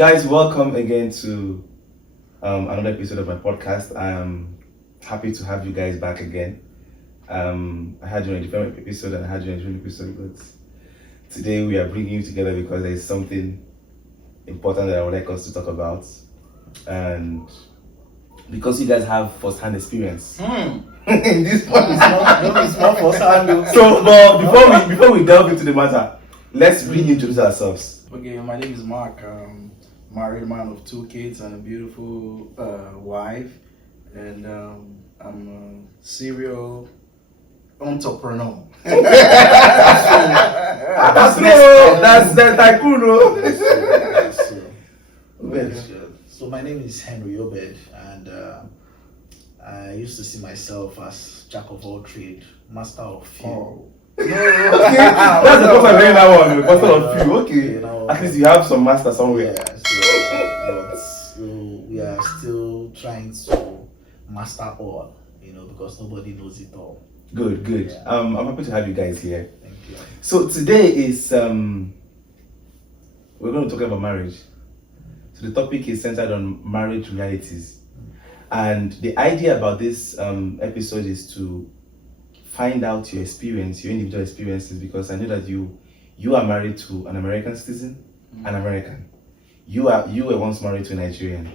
Guys, welcome again to another episode of my podcast. I am happy to have you guys back again. I had you in a different episode and I had you in a different episode, but today we are bringing you together because there is something important that I would like us to talk about, and because you guys have first-hand experience in this podcast. It's not first-hand. So, but before we delve into the matter, let's reintroduce ourselves. Okay, my name is Mark. Married man of 2 kids and a beautiful wife, and I'm a serial entrepreneur. That's the tycoon. So my name is Henry Obed, and I used to see myself as jack of all trade, master of few. Oh. Okay. That's the first time hearing that one. Master of few. Okay. You know, at least you have some master somewhere. Yeah. So we are still trying to master all. Because nobody knows it all. Good. Yeah. I'm happy to have you guys here. Thank you. So today is we're going to talk about marriage. So the topic is centered on marriage realities, and the idea about this episode is to find out your experience, your individual experiences, because I know that you are married to an American citizen, an American. You were once married to a Nigerian,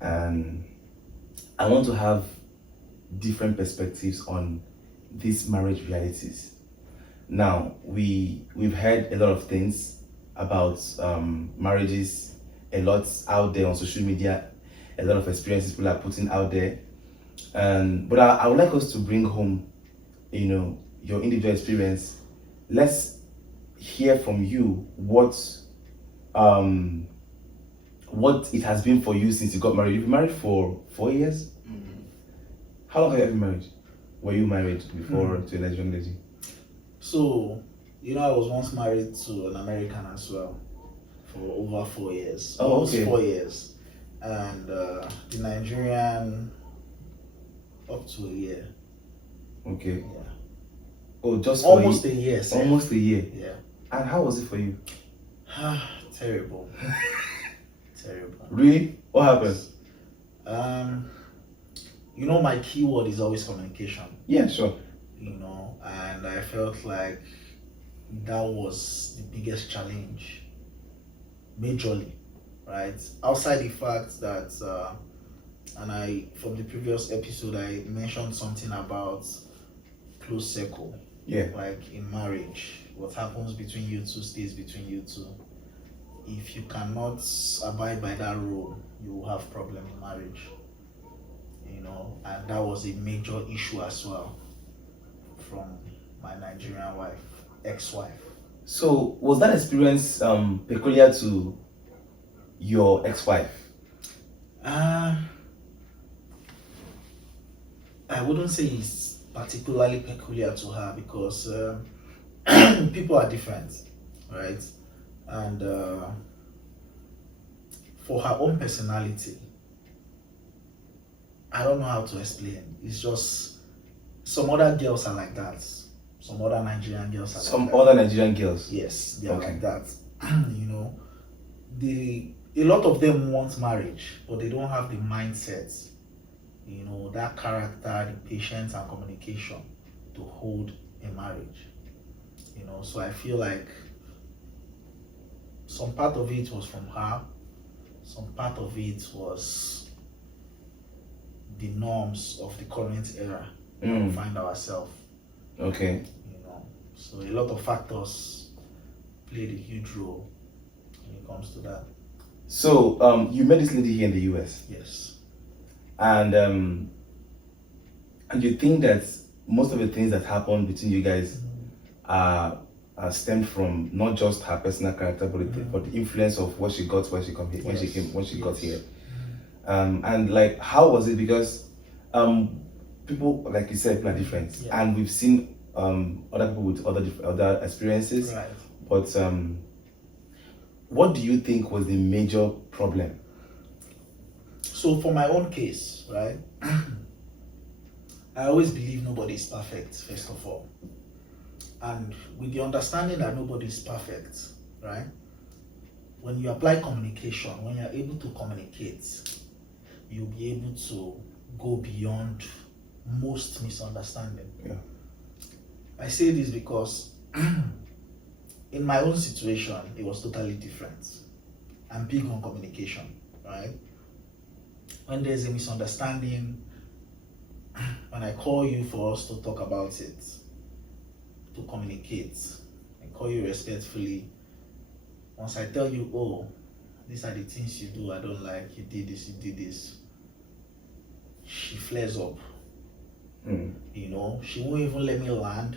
and I want to have different perspectives on these marriage realities. Now, we've heard a lot of things about marriages, a lot out there on social media, a lot of experiences people are putting out there, but I would like us to bring home, your individual experience. Let's hear from you what it has been for you since you got married. You've been married for 4 years. How long have you been married? Were you married before to a Nigerian lady? So, I was once married to an American as well for over 4 years. Oh, Almost okay. 4 years. And the Nigerian up to a year. Okay. Yeah. Oh, just for Almost a year. Sir. Almost a year. Yeah. And how was it for you? Terrible. Terrible. Really? What happened? My keyword is always communication. Yeah, sure. And I felt like that was the biggest challenge, majorly, right? Outside the fact that, from the previous episode, I mentioned something about close circle. Yeah. Like in marriage, what happens between you two stays between you two. If you cannot abide by that rule, you will have problem in marriage. And that was a major issue as well from my Nigerian wife, ex-wife. So was that experience peculiar to your ex-wife? I wouldn't say it's particularly peculiar to her because people are different, right? And for her own personality, I don't know how to explain. It's just some other girls are like that. Some other Nigerian girls are Some like that. other Nigerian girls? Yes, they are Okay. like that. A lot of them want marriage, but they don't have the mindset, that character, the patience and communication to hold a marriage. So I feel like some part of it was from her, some part of it was the norms of the current era we find ourselves. Okay. So a lot of factors played a huge role when it comes to that. So you met this lady here in the US, Yes. and you think that most of the things that happened between you guys are stemmed from not just her personal character, but the influence of what she got when she got here. And like, how was it? Because people, like you said, people are different, and we've seen other people with other experiences. Right. But what do you think was the major problem? So for my own case, right, I always believe nobody is perfect, first of all. And with the understanding that nobody is perfect, right, when you apply communication, when you're able to communicate, you'll be able to go beyond most misunderstanding. Yeah. I say this because in my own situation, it was totally different. I'm big on communication, right? When there's a misunderstanding, when I call you for us to talk about it, to communicate, I call you respectfully. Once I tell you, oh, these are the things you do, I don't like, you did this, she flares up. You know, she won't even let me land.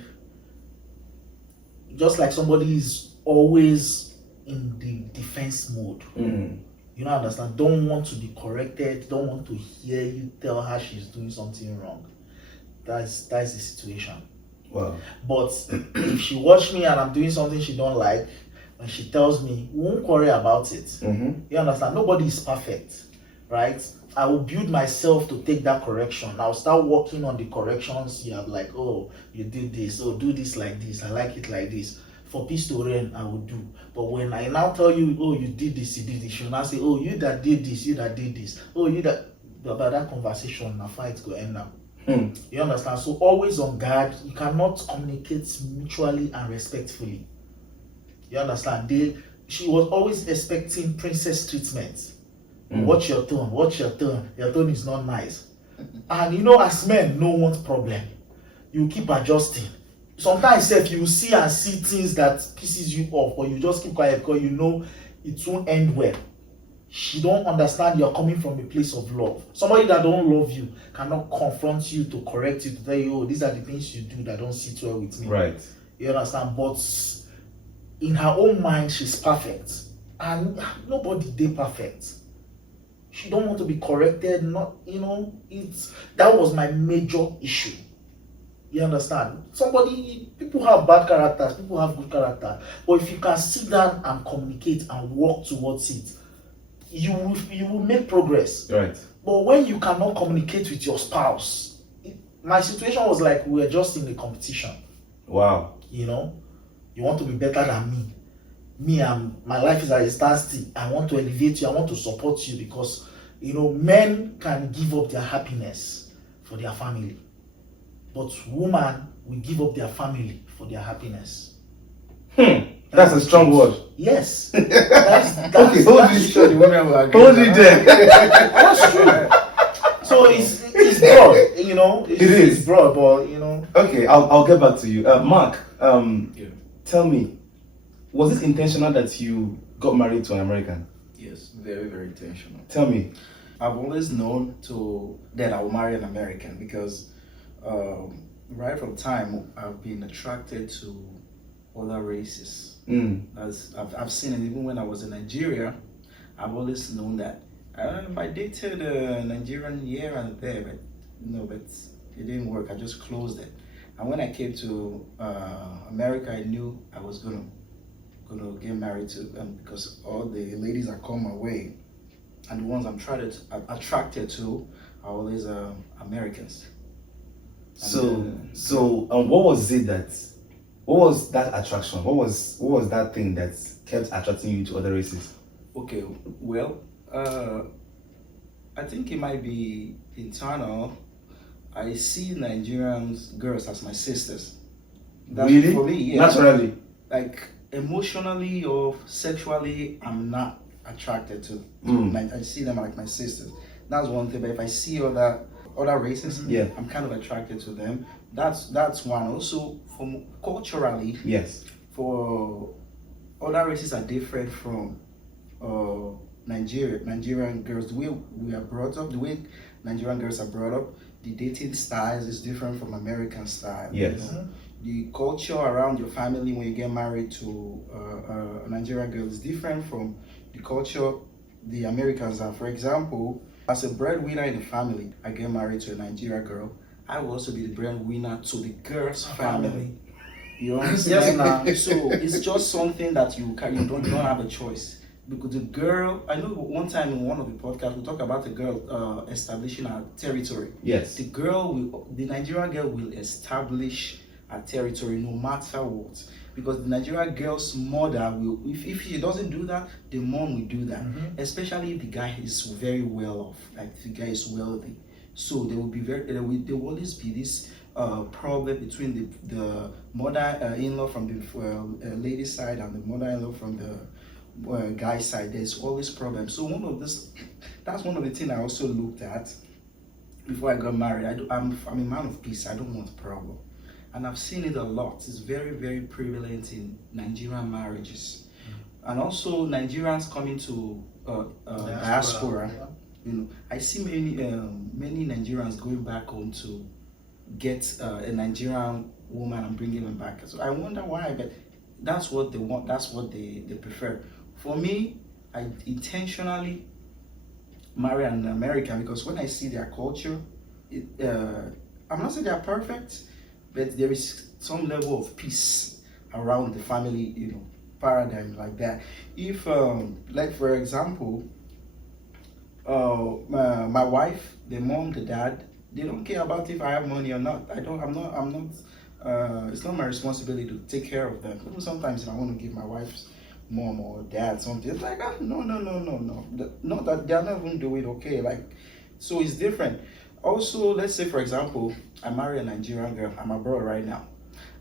Just like somebody is always in the defense mode. You don't understand, don't want to be corrected, don't want to hear you tell her she's doing something wrong. That's the situation. Wow. But if she watch me and I'm doing something she don't like, when she tells me, we won't worry about it. You understand? Nobody is perfect, right? I will build myself to take that correction. I'll start working on the corrections. You have like, oh, you did this, oh, do this like this, I like it like this. For peace to reign, I will do. But when I now tell you, oh, you did this, you'll now say, oh, you that did this, you that did this. Oh, you that, about that conversation, now fight go end now. You understand? So always on guard. You cannot communicate mutually and respectfully. You understand? She was always expecting princess treatment. Watch your tone, your tone is not nice. And you know, as men, no one's problem. You keep adjusting. Sometimes if you see things that pisses you off, or you just keep quiet because you know it won't end well. She don't understand you're coming from a place of love. Somebody that don't love you cannot confront you to correct you, to tell you, oh, these are the things you do that don't sit well with me. Right. You understand? But in her own mind, she's perfect. And nobody did perfect. She don't want to be corrected. Not, that was my major issue. You understand? People have bad characters, people have good character. But if you can sit down and communicate and work towards it, you will make progress. Right. But when you cannot communicate with your spouse, my situation was like we were just in a competition. Wow. You want to be better than me. My life is at a standstill. I want to elevate you. I want to support you because, men can give up their happiness for their family. But women will give up their family for their happiness. That's a strong word. Yes. Okay, hold it. Hold it there. That's true. So it's broad, It's broad, but Okay, I'll get back to you. Mark, tell me, was it intentional that you got married to an American? Yes, very, very intentional. Tell me. I've always known that I will marry an American because right from time I've been attracted to other races. As I've seen it even when I was in Nigeria. I've always known that. I dated a Nigerian here and there, but it didn't work. I just closed it. And when I came to America, I knew I was gonna get married to them because all the ladies that come my way and the ones I'm attracted to are always Americans. And what was that attraction? What was that thing that kept attracting you to other races? Okay, well, I think it might be internal. I see Nigerian girls as my sisters. That's really? For me, yeah. Naturally? Like emotionally or sexually, I'm not attracted to them. I see them like my sisters. That's one thing. But if I see other races, I'm kind of attracted to them. That's one. Also, culturally, yes, for other races are different from Nigerian girls. The way we are brought up, the way Nigerian girls are brought up, the dating styles is different from American style. Yes. The culture around your family when you get married to a Nigerian girl is different from the culture the Americans are. For example, as a breadwinner in the family, I get married to a Nigerian girl. I will also be the breadwinner to the girl's family. You understand? Yes, So it's just something that you don't have a choice. Because the girl, I know one time in one of the podcasts we talked about the girl establishing her territory. Yes. The Nigerian girl will establish her territory no matter what. because the Nigerian girl's mother will, if she doesn't do that, the mom will do that. Especially if the guy is very well off, like the guy is wealthy. So there will be there will always be this problem between the mother-in-law from the lady's side and the mother-in-law from the guy's side. There's always problems. So that's one of the things I also looked at before I got married. I'm a man of peace. I don't want a problem, and I've seen it a lot. It's very, very prevalent in Nigerian marriages, and also Nigerians coming to diaspora. You know, I see many Nigerians going back home to get a Nigerian woman and bringing them back. So I wonder why, but that's what they want. That's what they prefer. For me, I intentionally marry an American because when I see their culture, I'm not saying they're perfect, but there is some level of peace around the family, you know, paradigm like that. If, like for example, my wife, the mom, the dad, they don't care about if I have money or not. I'm not. It's not my responsibility to take care of them. Even sometimes if I want to give my wife's mom or dad something, it's like, no. Not that they're not even doing okay. Like, so it's different. Also, let's say for example, I marry a Nigerian girl. I'm abroad right now,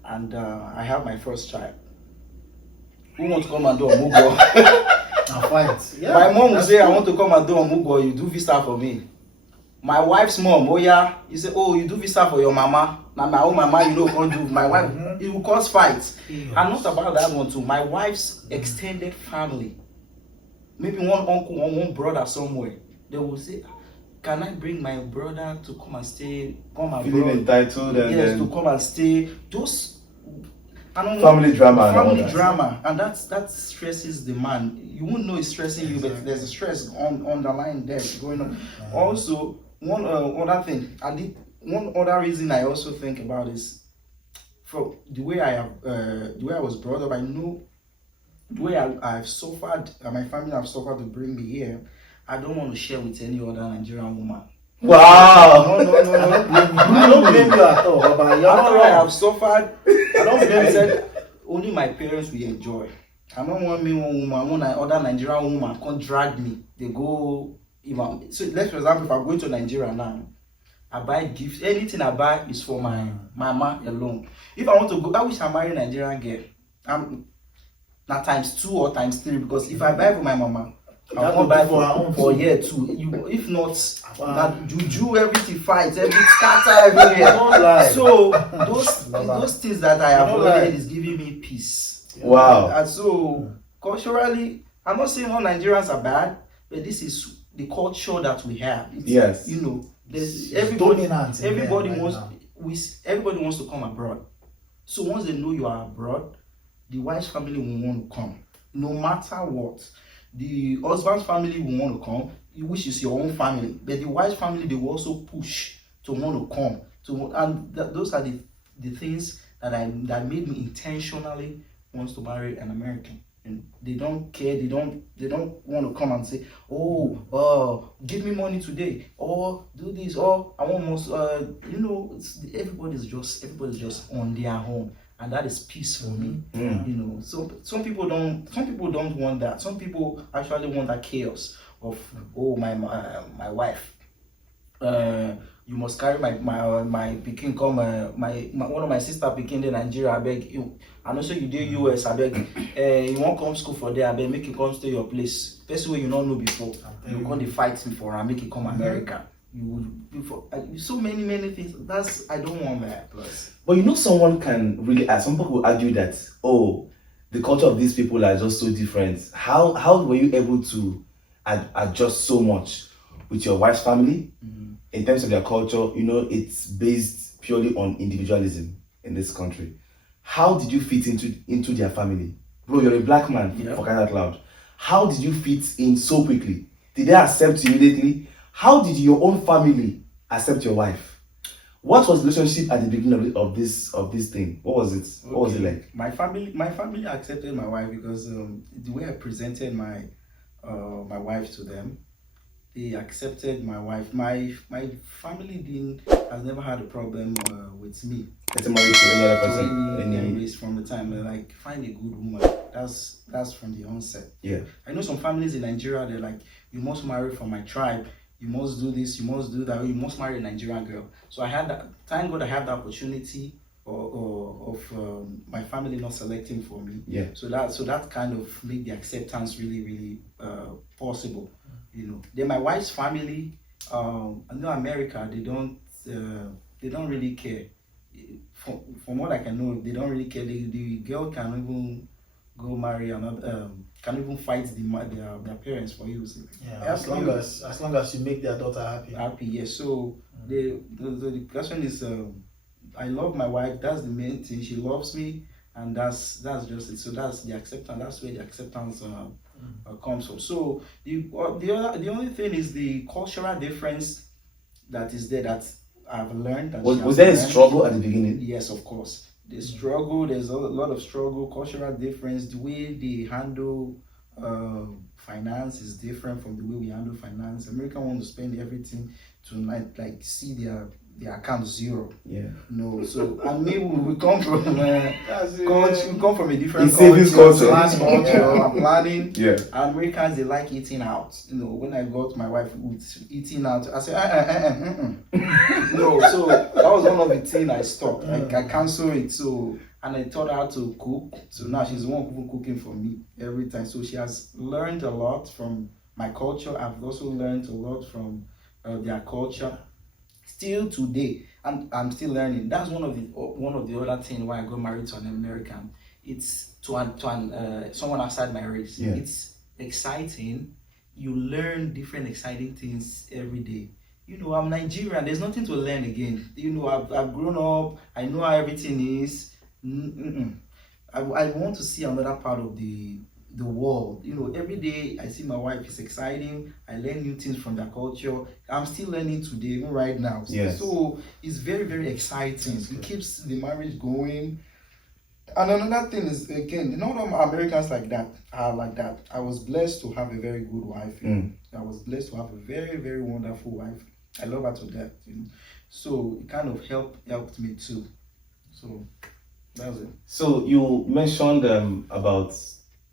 and I have my first child. Who wants to come and do a mugo? Yeah, my mom will say, I want to come and do a mugo. You do visa for me. My wife's mom, oh yeah, you say, oh, you do visa for your mama. Now my own mama, you know, can't do. My wife, it will cause fights. And not about that one too. My wife's extended family, maybe one uncle or one brother somewhere, they will say, can I bring my brother to come and stay, come abroad? Feeling entitled and yes, to come and stay. Those family drama, and that stresses the man. You won't know it's stressing you, but there's a stress underlying there going on. Also, one other thing, one other reason I also think about is from the way I was brought up. I know the way I've suffered, and my family have suffered to bring me here. I don't want to share with any other Nigerian woman. Wow! No. I don't blame you at all. But After I have suffered, I don't blame. I said only my parents will enjoy. I don't want me one woman, one other Nigerian woman can't drag me. They go. So let's for example, if I'm going to Nigeria now, I buy gifts. Anything I buy is for my mama alone. If I want to go, I wish I marry a Nigerian girl. I'm not times 2 or times 3 because if I buy for my mama, I won't buy for year 2. If not, that juju, everything fights, everything scatter everywhere. So those things that I have avoided is giving me peace. Wow. And so culturally, I'm not saying all Nigerians are bad, but this is the culture that we have. Yes. You know, there's everybody wants to come abroad. So once they know you are abroad, the wife's family will want to come, no matter what. The husband's family will want to come, which is your own family, but the wife's family, they will also push to want to come. Those are the things that made me intentionally want to marry an American. And they don't care. They don't want to come and say, give me money today, or do this, or I want more. Everybody's just on their own. And that is peace for me. You know, so some people don't want that. Some people actually want that chaos of my wife. You must carry my pikin come. One of my sister pikin in Nigeria. I beg you. I know so you do US. I beg. You won't come school for there. I beg make you come stay your place. First way you don't know before. You come to fight me for and make it come America. You would before so many things. I don't want that. Plus. But you know, someone can really ask. Some people will argue that, the culture of these people are just so different. How were you able to adjust so much with your wife's family in terms of their culture? You know, it's based purely on individualism in this country. How did you fit into their family? Bro, you're a black man, for crying out loud. How did you fit in so quickly? Did they accept you immediately? How did your own family accept your wife? What was the relationship at the beginning of this thing? What was it? Okay. What was it like? My family accepted my wife because the way I presented my wife to them, they accepted my wife. My family has never had a problem with me. Getting married to any other To person? any race from the time. They're like, find a good woman. That's from the onset. Yeah. I know some families in Nigeria, they're like, you must marry from my tribe, you must do this, you must do that, you must marry a Nigerian girl. So I had that, thank God I had the opportunity of my family not selecting for me. Yeah. So that kind of made the acceptance really, really possible. You know. Then my wife's family, I know America, they don't really care. From what I can know, they don't really care. The girl can even go marry another, can even fight their parents for you. So, Yeah, as long as you make their daughter happy. Happy, yes. So the question is, I love my wife. That's the main thing. She loves me, and that's just it. So that's the acceptance. That's where the acceptance comes from. So the only thing is the cultural difference that is there that I've learned. That Was there a struggle at the beginning? Yes, of course. The struggle, there's a lot of struggle, cultural difference, the way they handle finance is different from the way we handle finance. American want to spend everything to like see their account zero. Yeah. No, so and me we come from we come from a different It's savings culture. I'm planning. Yeah. And Americans, they like eating out. You know, when I got my wife eating out, I said, no. So that was one of the things I stopped. I canceled it. So, and I taught her to cook. So now she's the one who cooking for me every time. So she has learned a lot from my culture. I've also learned a lot from their culture. Still today, and I'm still learning. That's one of the other things why I got married to an American. It's to someone outside my race. Yeah. It's exciting. You learn different exciting things every day. You know, I'm Nigerian. There's nothing to learn again. You know, I've grown up. I know how everything is. I want to see another part of the world. You know, every day I see my wife, it's exciting. I learn new things from their culture. I'm still learning today, even right now. Yes. So it's very, very exciting. It keeps the marriage going. And another thing is, again, not all Americans are like that. I was blessed to have a very good wife. I was blessed to have a very, very wonderful wife. I love her to death. You know? So it kind of helped me too. So that was it. So you mentioned about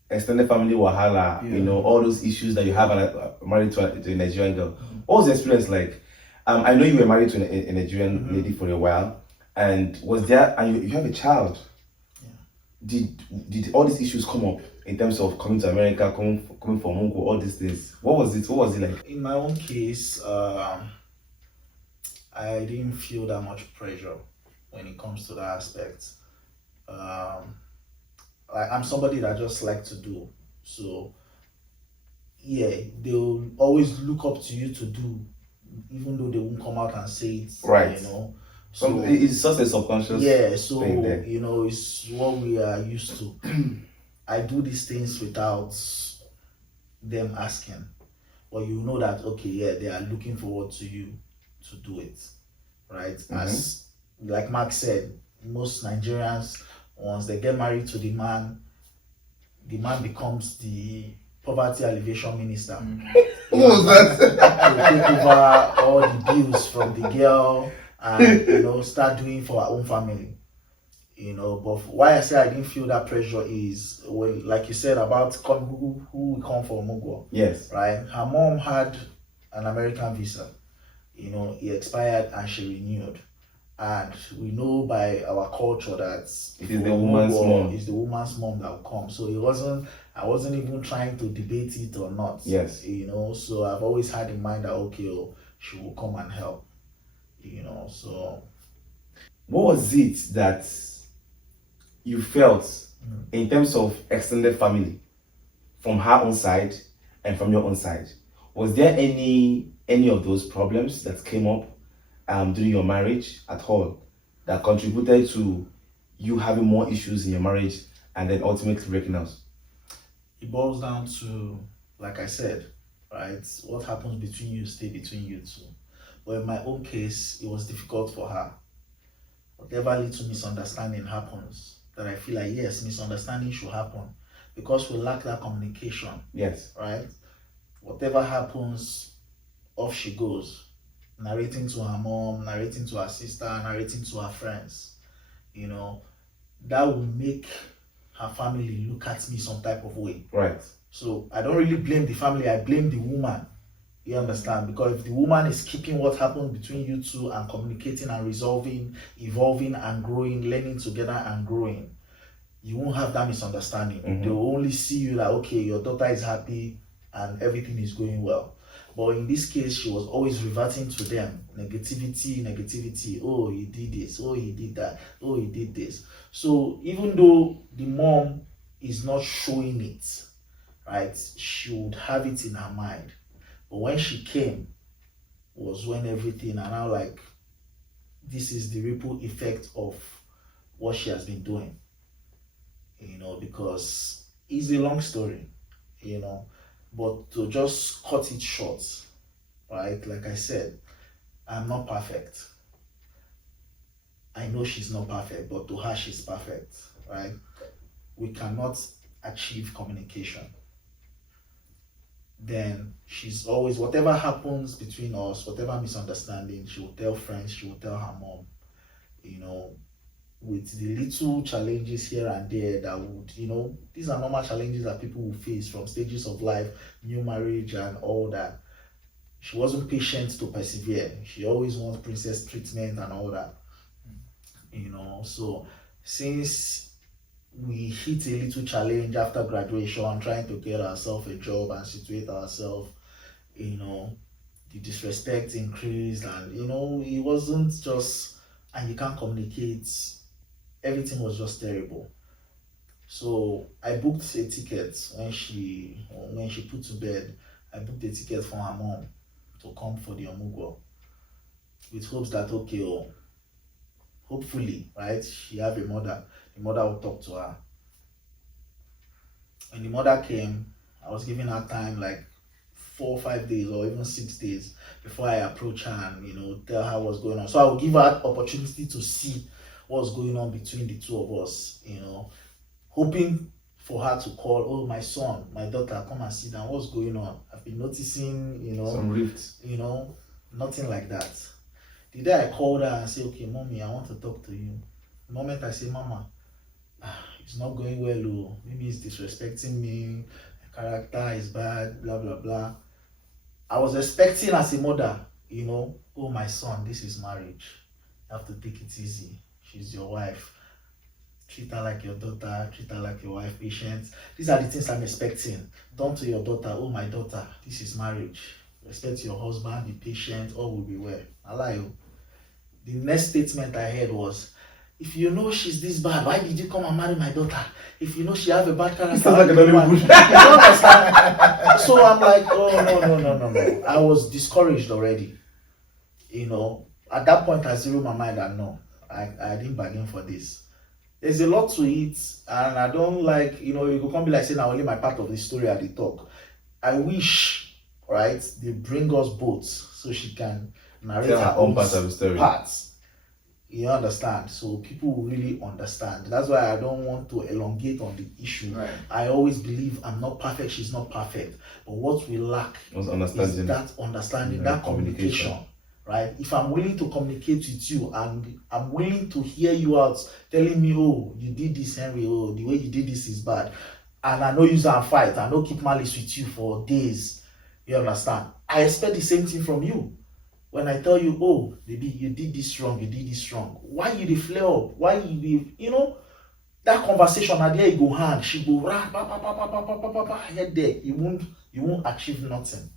extended family wahala, Yeah. you know, all those issues that you have married to a Nigerian girl. What was the experience like? I know you were married to a Nigerian lady for a while, and you have a child. Yeah. Did all these issues come up in terms of coming to America, coming from Mungo, all these things? What was it like? In my own case, I didn't feel that much pressure when it comes to that aspect. I'm somebody that just like to do. So yeah, they'll always look up to you to do, even though they won't come out and say it. Right. You know. So it's just a subconscious. Yeah. So thing there. you know, it's what we are used to. I do these things without them asking, but you know that okay, yeah, they are looking forward to you to do it, right? As like Mark said, most Nigerians, once they get married to the man becomes the poverty alleviation minister. What was that? They take over all the bills from the girl and you know start doing for our own family. You know, but why I say I didn't feel that pressure is when, like you said about who we come from Mugo. Yes. Right. Her mom had an American visa. You know, it expired and she renewed. And we know by our culture that it is the woman's mom. It's the woman's mom that will come. So I wasn't even trying to debate it or not. Yes. You know, so I've always had in mind that okay, she will come and help. You know, so what was it that you felt in terms of extended family from her own side and from your own side? Was there any of those problems that came up during your marriage at all that contributed to you having more issues in your marriage and then ultimately breaking out? It boils down to, like I said, right, what happens between you stay between you two. But in my own case, it was difficult for her. Whatever little misunderstanding happens, that I feel like yes, misunderstanding should happen because we lack that communication. Yes. Right? Whatever happens, off she goes, narrating to her mom, narrating to her sister, narrating to her friends. That will make her family look at me some type of way. Right. So I don't really blame the family, I blame the woman. You understand? Because if the woman is keeping what happened between you two and communicating and resolving, evolving and growing, learning together and growing, you won't have that misunderstanding. They'll only see you like, okay, your daughter is happy and everything is going well. But in this case, she was always reverting to them. Negativity. Oh, he did this. Oh, he did that. Oh, he did this. So even though the mom is not showing it, right, she would have it in her mind. But when she came, was when everything, and now like, this is the ripple effect of what she has been doing. Because it's a long story, but to just cut it short, right? Like I said, I'm not perfect. I know she's not perfect, but to her, she's perfect, right? We cannot achieve communication. Then she's always, whatever happens between us, whatever misunderstanding, she will tell friends, she will tell her mom, with the little challenges here and there that would, these are normal challenges that people will face from stages of life, new marriage and all that. She wasn't patient to persevere. She always wants princess treatment and all that. So since we hit a little challenge after graduation, trying to get ourselves a job and situate ourselves, the disrespect increased, and it wasn't just, and you can't communicate. Everything was just terrible. So I booked a ticket when she put to bed. I booked a ticket for her mom to come for the omugwo, with hopes that hopefully, right, she have a mother. The mother will talk to her. When the mother came, I was giving her time like 4 or 5 days or even 6 days before I approach her and tell her what's going on. So I will give her opportunity to see what's going on between the two of us, hoping for her to call, oh, my son, my daughter, come and sit down, what's going on? I've been noticing, some rifts. Nothing like that. The day I called her and said, okay, mommy, I want to talk to you. The moment I say, mama, it's not going well, maybe he's disrespecting me, my character is bad, blah, blah, blah. I was expecting as a mother, oh, my son, this is marriage. You have to take it easy. She's your wife. Treat her like your daughter, treat her like your wife, patient. These are the things I'm expecting. Done to your daughter, oh, my daughter, this is marriage. Respect your husband, be patient, all will be well. I lie you. The next statement I heard was, if you know she's this bad, why did you come and marry my daughter? If you know she have a bad character, like you don't understand. So I'm like, oh, no. I was discouraged already. At that point I zeroed my mind and no, I didn't bargain for this. There's a lot to it, and I don't like, you could come be like saying, only my part of the story at the talk. I wish, right, they bring us both so she can narrate Tell her her own part of the story. Parts. You understand? So people will really understand. That's why I don't want to elongate on the issue. Right. I always believe I'm not perfect, she's not perfect. But what we lack is that understanding, that communication. Right? If I'm willing to communicate with you and I'm willing to hear you out, telling me, oh, you did this, Henry, oh, the way you did this is bad, and I know you and fight, I know keep malice with you for days, you understand? I expect the same thing from you. When I tell you, oh, baby, you did this wrong, why you dey flare up? Why you dey, that conversation at there you go hand, she go head there, you won't achieve nothing.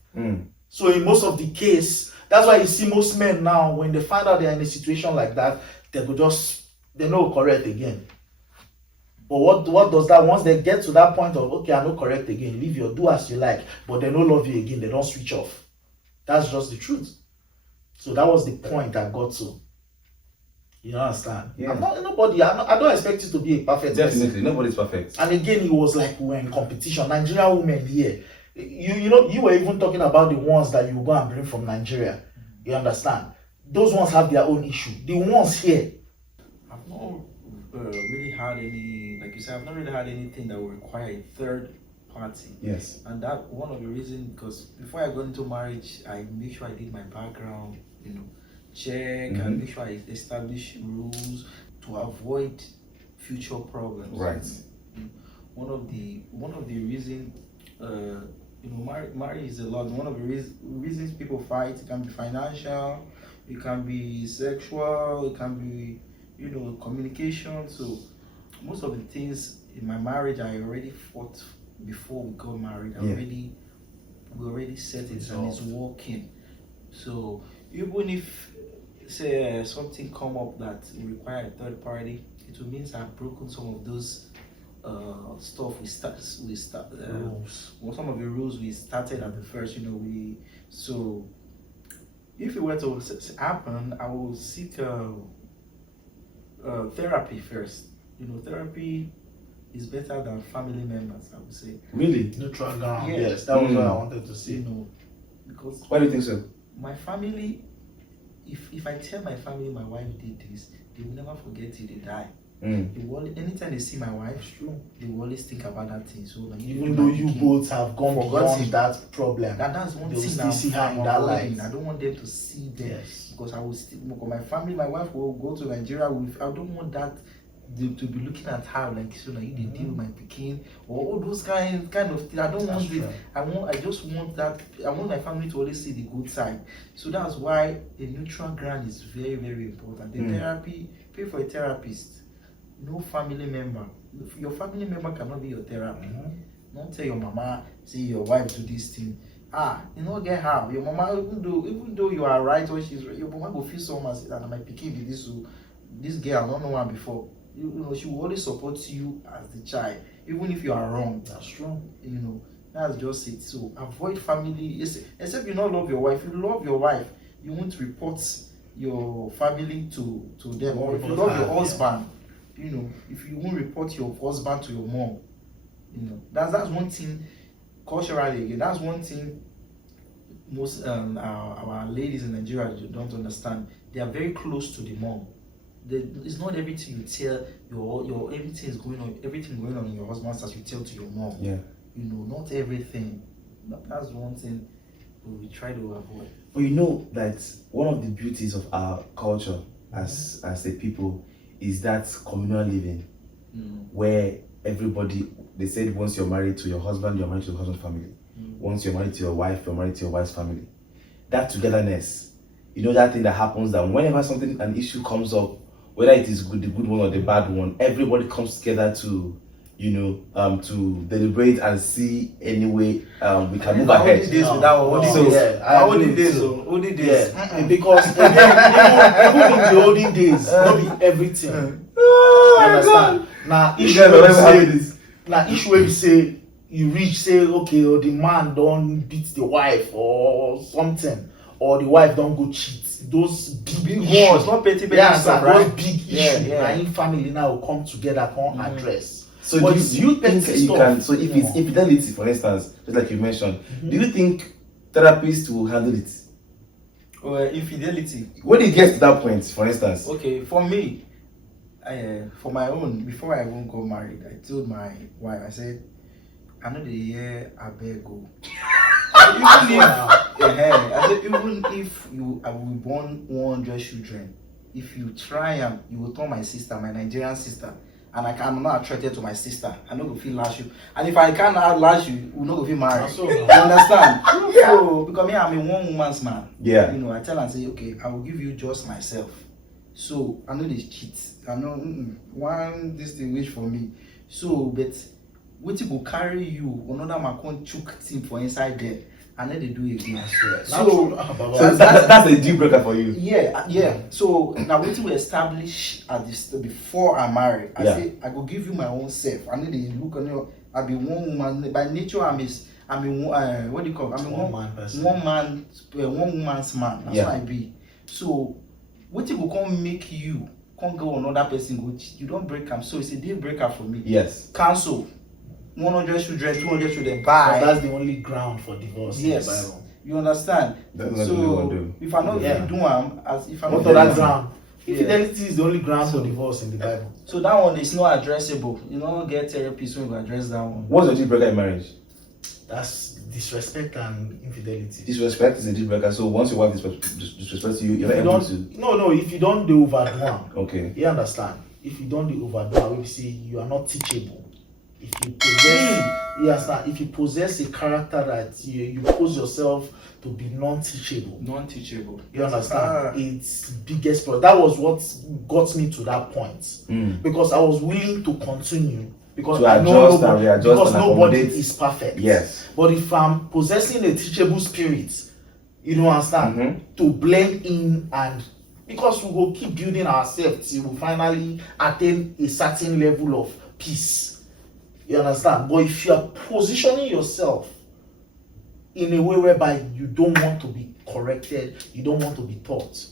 So in most of the case, that's why you see most men now, when they find out they're in a situation like that, they know correct again. But what does that, once they get to that point of, okay, I know correct again, leave your, do as you like, but they don't love you again, they don't switch off. That's just the truth. So that was the point I got to. You understand? Yeah. I don't expect you to be a perfect person. Definitely, nobody's perfect. And again, it was like we're in competition. Nigerian women here, you were even talking about the ones that you go and bring from Nigeria. You understand? Those ones have their own issue. The ones here, I've not really had any, like you said, I've not really had anything that would require a third party. Yes. And that one of the reasons, because before I got into marriage, I make sure I did my background, check, and make sure I establish rules to avoid future problems. Right. One of the reasons, marriage is a lot. One of the reasons people fight, it can be financial, it can be sexual, it can be communication. So most of the things in my marriage I already fought before we got married. We already set it and it's working. So even if say something come up that require a third party, it will mean I've broken some of those stuff some of the rules we started at the first. So if it were to happen, I will seek therapy first. Therapy is better than family members, I would say. Really? Neutral ground. Yes. Yes, that was what I wanted to say. Because Why do you think so? my family, if I tell my family my wife did this, they will never forget till they die. They will, anytime they see my wife, they will always think about that thing. So like, Even though you both have gone beyond that problem, that's one they will thing still see her in that light. I don't want them to see them. Yes. Because I will still, my family, my wife will go to Nigeria with, I don't want that to be looking at her like, so like, you deal with my Peking or all those kind of things. I don't want it. I just want that. I want my family to always see the good side. So that's why a neutral ground is very, very important. The therapy, pay for a therapist. No family member. Your family member cannot be your therapist. Don't tell your mama, say your wife do this thing. Get her. Your mama, even though you are right or she's right, your mama will feel so much that my Peking did this. So this girl, I don't know her before. She will always support you as the child, even if you are wrong. That's true. That's just it. So avoid family, except you not love your wife. If you love your wife, you won't report your family to them. Or if you love your husband, if you won't report your husband to your mom, that's one thing. Culturally, again, that's one thing most our ladies in Nigeria don't understand. They are very close to the mom. It's not everything you tell your everything going on in your husband's house you tell to your mom. Yeah. Not everything. That's one thing we try to avoid. But that one of the beauties of our culture as a people is that communal living, where everybody, they said once you're married to your husband, you're married to your husband's family. Once you're married to your wife, you're married to your wife's family. That togetherness, that thing that happens that whenever an issue comes up, whether it is the good one or the bad one, everybody comes together to to deliberate and see any way we can move ahead. Only days. Because even in the olden days, not be everything. Understand? Now issue where you say you reach, say okay, or the man don't beat the wife or something, or the wife don't go cheat. Those big wars, not petty stuff, right? Those big issues. In family now will come together, come address. So do you think you can? So if it's infidelity, for instance, just like you mentioned, do you think therapists will handle it? Infidelity. When it gets to that point, for instance. Okay, for me, for my own, before I even got married, I told my wife, I said, I know the year I better go. Even if I will be born 100 children, if you try and you will turn my sister, my Nigerian sister, and I'm not attracted to my sister, I no go feel lash you. And if I can't lash you, we no go feel married. You understand? So because me, I'm a one woman's man. Yeah. I tell and say, okay, I will give you just myself. So I know they cheat. I know one this thing wish for me. So but what will carry you another Macron chook thing for inside there, and then they do it again. So that's a deal breaker for you. Yeah. So now what we establish at this before I marry, I say I go give you my own self. I need to look on you. I be one woman by nature. I'm what do you call? I'm a one woman's man. That's what I be. So what it will come make you can't go another person go cheat. You don't break them. So it's a deal breaker for me. Yes. Cancel. 100 children, 200 children, bye. That's the only ground for divorce. Yes. In the Bible. You understand? That's so if I not do if I not do that ground. Infidelity is the only ground for divorce in the Bible. So that one is not addressable. You don't get therapists when you address that one. What's the deal breaker in marriage? That's disrespect and infidelity. Disrespect is a deal breaker. So once your wife disrespects you, you're If you not able don't, to. no, if you don't do overdo am, Okay. you understand. If you don't do overdo am, we say you are not teachable. If you possess, you understand. If you possess a character that you pose yourself to be non-teachable, Non-teachable. you understand. It's biggest problem. That was what got me to that point because I was willing to continue. Because To I know adjust and readjust because and nobody accommodate. is perfect. Yes. But if I'm possessing a teachable spirit, you know, understand, to blend in, and because we will keep building ourselves, we will finally attain a certain level of peace. You understand? But if you are positioning yourself in a way whereby you don't want to be corrected, you don't want to be taught,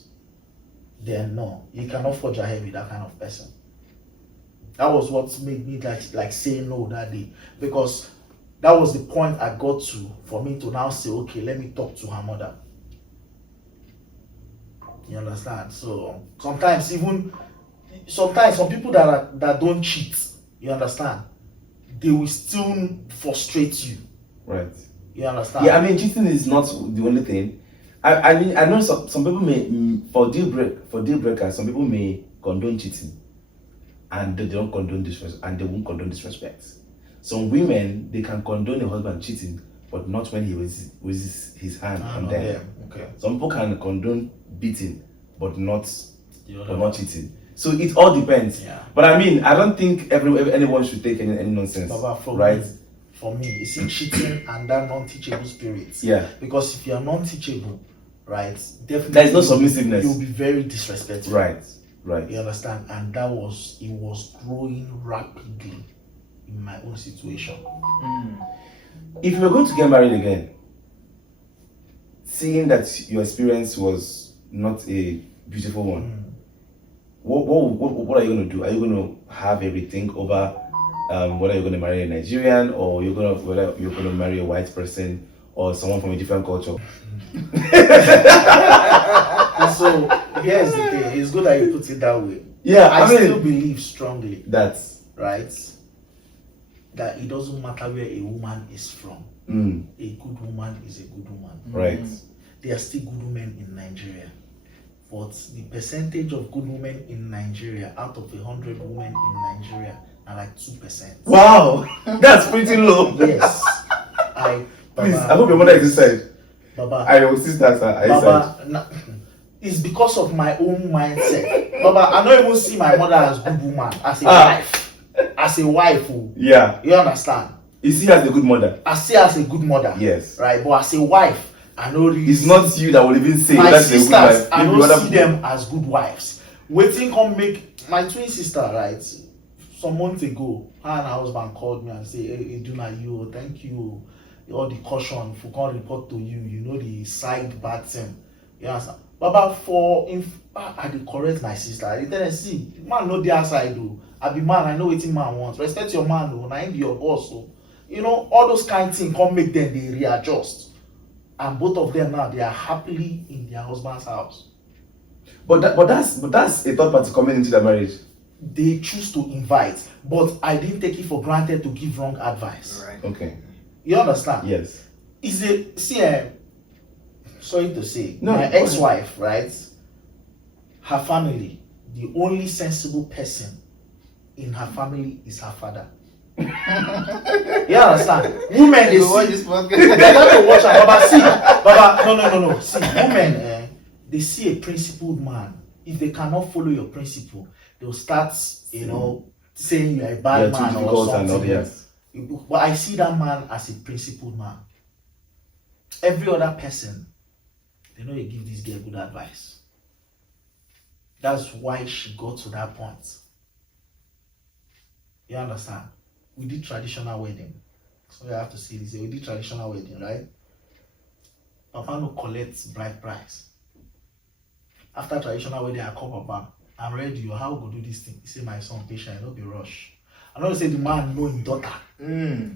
then no, you cannot forge ahead with that kind of person. That was what made me like say no that day, because that was the point I got to for me to now say, okay, let me talk to her mother. You understand? So sometimes some people that don't cheat, you understand, they will still frustrate you. Right. You understand? Yeah, I mean, cheating is not the only thing. I mean, I know some people may for deal breakers, some people may condone cheating, and they don't condone disrespect, and they won't condone disrespect. Some women, they can condone a husband cheating, but not when he raises his hand on them. Okay. Some people can condone beating, but not cheating. So it all depends. Yeah. But I mean, I don't think anyone should take any nonsense. Baba, right? For me, it's in cheating and that non-teachable spirit. Yeah. Because if you are non-teachable, right, definitely there is no submissiveness. You'll be very disrespectful. Right. You understand? And it was growing rapidly in my own situation. If you were going to get married again, seeing that your experience was not a beautiful one, what are you going to do? Are you going to have everything over whether you're going to marry a Nigerian, or whether you're going to marry a white person or someone from a different culture? So here's the thing. It's good that you put it that way. Yeah, I still believe strongly that it doesn't matter where a woman is from. A good woman is a good woman. Right. There are still good women in Nigeria, but the percentage of good women in Nigeria out of 100 women in Nigeria are like 2%. Wow, that's pretty low. Yes. Please, I hope your mother is inside. Baba, I will see that. It's because of my own mindset. Baba, I don't even see my mother as good woman, as a wife. As a wife. Yeah. You understand? You see her as a good mother. I see her as a good mother. Yes. Right, but as a wife, I know really. It's not you that will even say my that's sisters, a good wife. I don't see them as good wives. Waiting come make my twin sister, right? Some months ago, her and her husband called me and say, "Hey, Duna, you, thank you. All the caution for can't report to you. You know the side bad thing. You understand?" Baba, I dey correct my sister. I dey tell her, see, man no dey outside though. I be man, I know wetin man wants. Respect your man though. Na him be your boss. So, you know, all those kind of things come make them they readjust. And both of them now, they are happily in their husband's house. But that's a third party coming into the marriage. They choose to invite, but I didn't take it for granted to give wrong advice. Right. Okay. You understand? Yes. Sorry to say, no, my ex-wife, right? Her family, the only sensible person in her family is her father. You understand? Women, they watch see. this podcast. They got to watch her. Baba, no. See, women, they see a principled man. If they cannot follow your principle, they'll start, saying you're a bad man or something. Yes. But I see that man as a principled man. Every other person, they know they give this girl good advice. That's why she got to that point. You understand? We did traditional wedding. So you have to see this. We did traditional wedding, right? Papa no collects bride price. After traditional wedding, I call Papa. I'm ready. How go do this thing? He say, my son, patient, no be rush. I know you say the man know his daughter.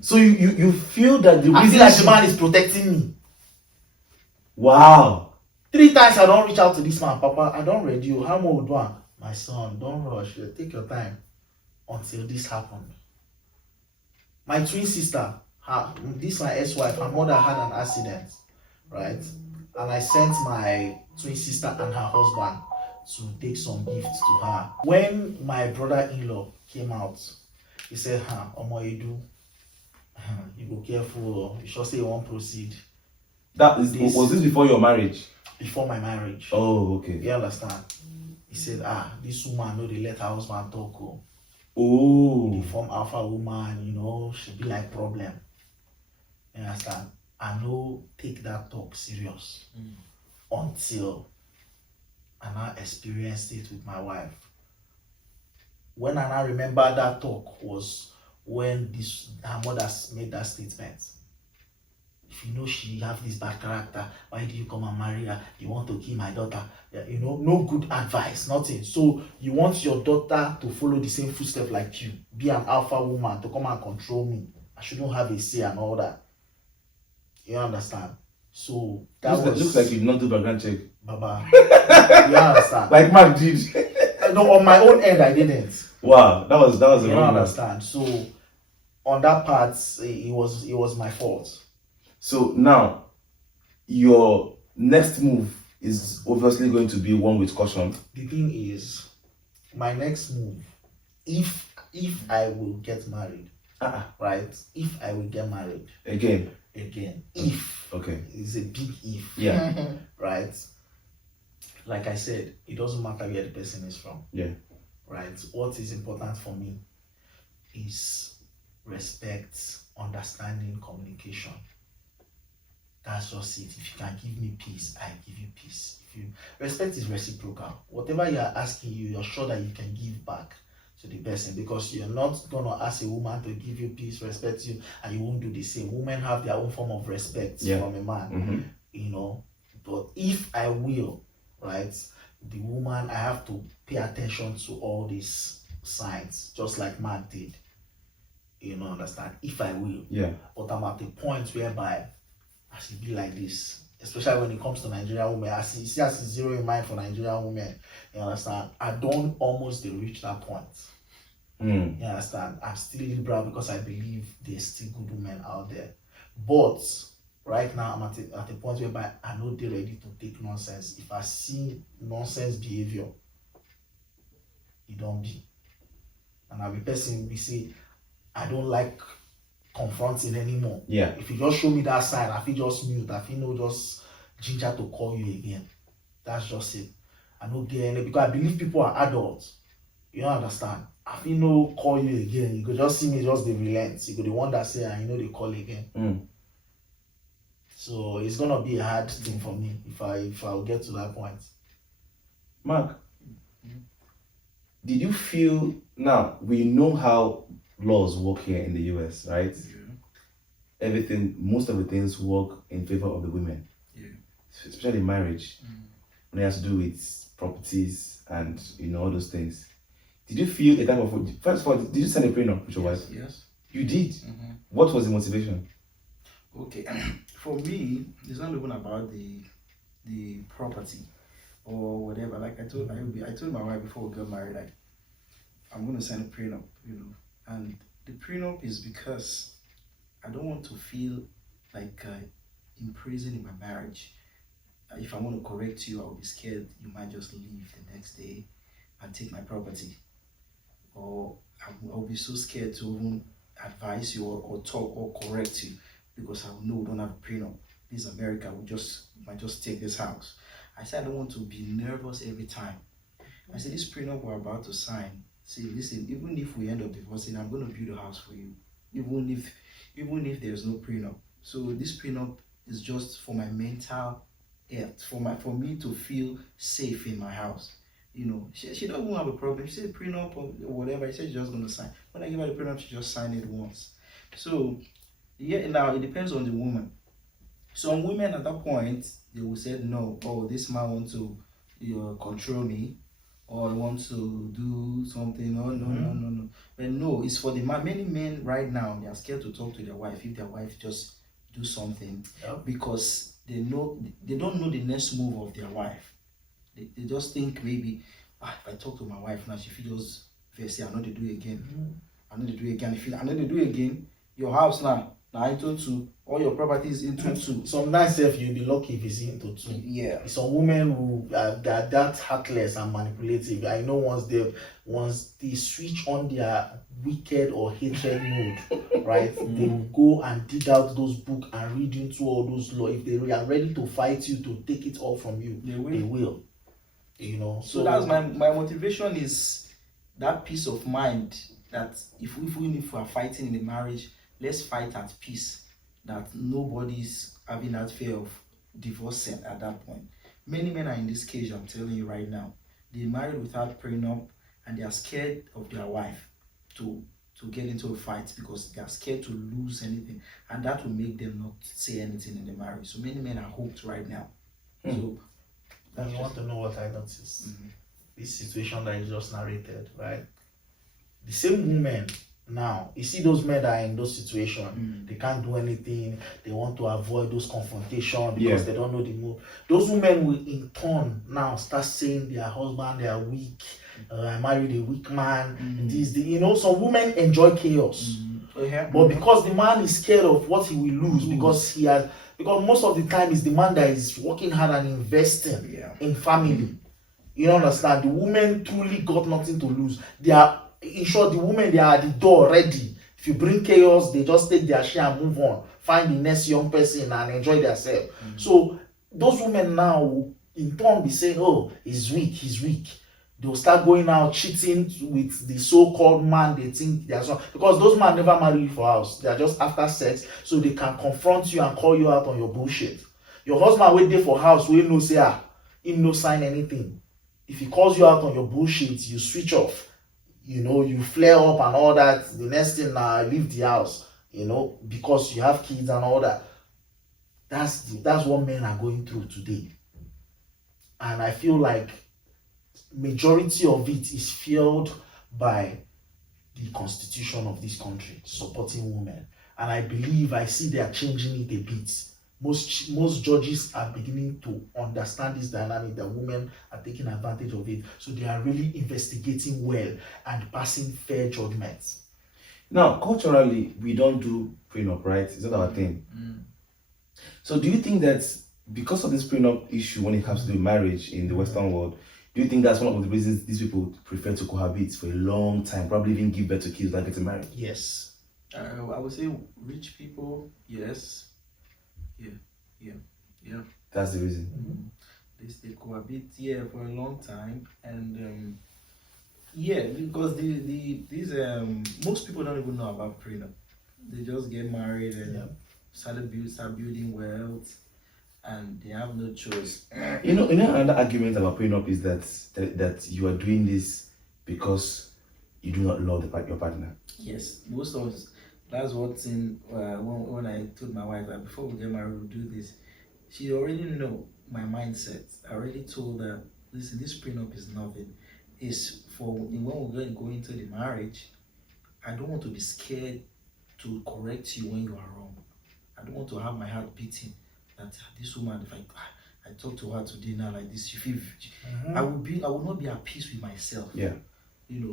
So you feel that I feel like the man is protecting me. Wow. 3 times I don't reach out to this man, Papa. I don't ready you. How more do I? My son, don't rush. Take your time until this happened. My twin sister, This my ex-wife, her mother had an accident, right? And I sent my twin sister and her husband to take some gifts to her. When my brother-in-law came out, he said, Omo Edu, you go careful, you should say you won't proceed. Was this before your marriage? Before my marriage. Oh, okay. You understand? He said, this woman, no, they let her husband talk. Oh. The form alpha woman, she be like problem. You understand? I no take that talk serious until I now experienced it with my wife. When I now remember that talk was when her mother made that statement. If you know she have this bad character, why do you come and marry her? You want to kill my daughter. No good advice, nothing. So you want your daughter to follow the same footsteps like you, be an alpha woman, to come and control me. I shouldn't have a say and all that. You understand? So that looks like you did not do background check. Baba. You understand? Like Mark did. No, on my own end I didn't. Wow, that was a You wrong understand? So on that part, it was my fault. So now, your next move is obviously going to be one with caution. The thing is, my next move, if I will get married, right? If I will get married again, if okay, it's a big if, yeah, right? Like I said, it doesn't matter where the person is from, right? What is important for me is respect, understanding, communication. That's just it. If you can give me peace, I give you peace. Respect is reciprocal. Whatever you are asking, you're sure that you can give back to the person, because you're not gonna ask a woman to give you peace, respect you, and you won't do the same. Women have their own form of respect from a man, But if I will, right, the woman, I have to pay attention to all these signs, just like Mark did. Understand? If I will, But I'm at the point whereby I should be like this, especially when it comes to Nigerian women. I see zero in mind for Nigerian women. You understand? I don't almost reach that point. You understand? I'm still liberal because I believe there's still good women out there. But right now, I'm at a point whereby I know they're ready to take nonsense. If I see nonsense behavior, it don't be. And I'll be person we say, I don't like confronting anymore. If you just show me that sign, I feel just mute. I feel just ginger to call you again. That's just it. I don't get any, because I believe people are adults. You understand? I feel no call you again. You could just see me just the relent. You could the one that say, they call again. So it's gonna be a hard thing for me if I'll get to that point. Mark, did you feel, now we know how laws work here in the US, right? Most of the things work in favor of the women, especially marriage, when it has to do with properties and all those things. Did you feel a type of, first of all, did you sign a prenup with your wife? Yes. You did. What was the motivation? Okay, for me, it's not even about the property or whatever. Like I told my wife before we got married, like, I'm gonna sign a prenup, and the prenup is because I don't want to feel like imprisoned in my marriage. If I want to correct you, I'll be scared you might just leave the next day and take my property, or I'll be so scared to even advise you or talk or correct you, because I know we don't have a prenup. This is America, might just take this house. I said I don't want to be nervous every time. I said this prenup we're about to sign. See, listen, even if we end up divorcing, I'm going to build a house for you, even if there's no prenup. So this prenup is just for my mental health, for me to feel safe in my house. She doesn't have a problem. She said prenup or whatever. She said she's just going to sign. When I give her the prenup, she just signed it once. So now it depends on the woman. Some women at that point, they will say no. Oh, this man wants to control me, or I want to do something. Oh, no. But no, it's for the man. Many men right now, they are scared to talk to their wife if their wife just do something, because they don't know the next move of their wife. They just think maybe, if I talk to my wife now, she feels, say, I know they do it again. I know they do it again. I know they do it again. Your house now, now into two, all your property is into two. Sometimes if you'll be lucky if it's into two. Yeah. Some women who are that heartless and manipulative. I know once they switch on their wicked or hatred mode, right? They will go and dig out those books and read into all those law. If they are ready to fight you, to take it all from you, they will. You know. So that's my motivation, is that peace of mind, that if we are fighting in the marriage, let's fight at peace, that nobody's having that fear of divorcing at that point. Many men are in this cage, I'm telling you right now. They married without prenup, and they are scared of their wife to get into a fight because they are scared to lose anything, and that will make them not say anything in the marriage. So many men are hooked right now. So and you want to know what I noticed? This situation that you just narrated, right? The same women now, you see those men that are in those situations, they can't do anything, they want to avoid those confrontations because they don't know the move. Those women will in turn now start saying their husband, they are weak, I married a weak man, some women enjoy chaos. But because the man is scared of what he will lose, because most of the time it's the man that is working hard and investing in family. You understand? The women truly got nothing to lose. They are, in short, the women, they are at the door ready. If you bring chaos, they just take their share and move on, find the next young person and enjoy themselves. So those women now will in turn be saying, oh, he's weak. They'll start going out cheating with the so-called man they think they are so, because those men never marry you for house. They are just after sex, so they can confront you and call you out on your bullshit. Your husband wait there for house, we no say he no sign anything. If he calls you out on your bullshit, you switch off. You flare up and all that. The next thing leave the house, because you have kids and all that. That's what men are going through today. And I feel like majority of it is fueled by the constitution of this country supporting women. And I see they are changing it a bit. Most judges are beginning to understand this dynamic, that women are taking advantage of it. So they are really investigating well and passing fair judgments. Now, culturally, we don't do prenup, right? It's not our thing. So do you think that because of this prenup issue when it comes to marriage in the Western world, do you think that's one of the reasons these people prefer to cohabit for a long time, probably even give birth to kids without getting married? Yes. I would say rich people, yes. Yeah. That's the reason. They cohabit for a long time, and because these most people don't even know about prenup. They just get married and start building wealth, and they have no choice. Another argument about prenup is that you are doing this because you do not love your partner. Yes, most of us. That's what's in when I told my wife that before we get married we'll do this. She already know my mindset. I already told her, listen, this prenup is nothing. It's for when we're going to go into the marriage. I don't want to be scared to correct you when you are wrong. I don't want to have my heart beating that this woman, if I talk to her today now like this, I will not be at peace with myself. Yeah.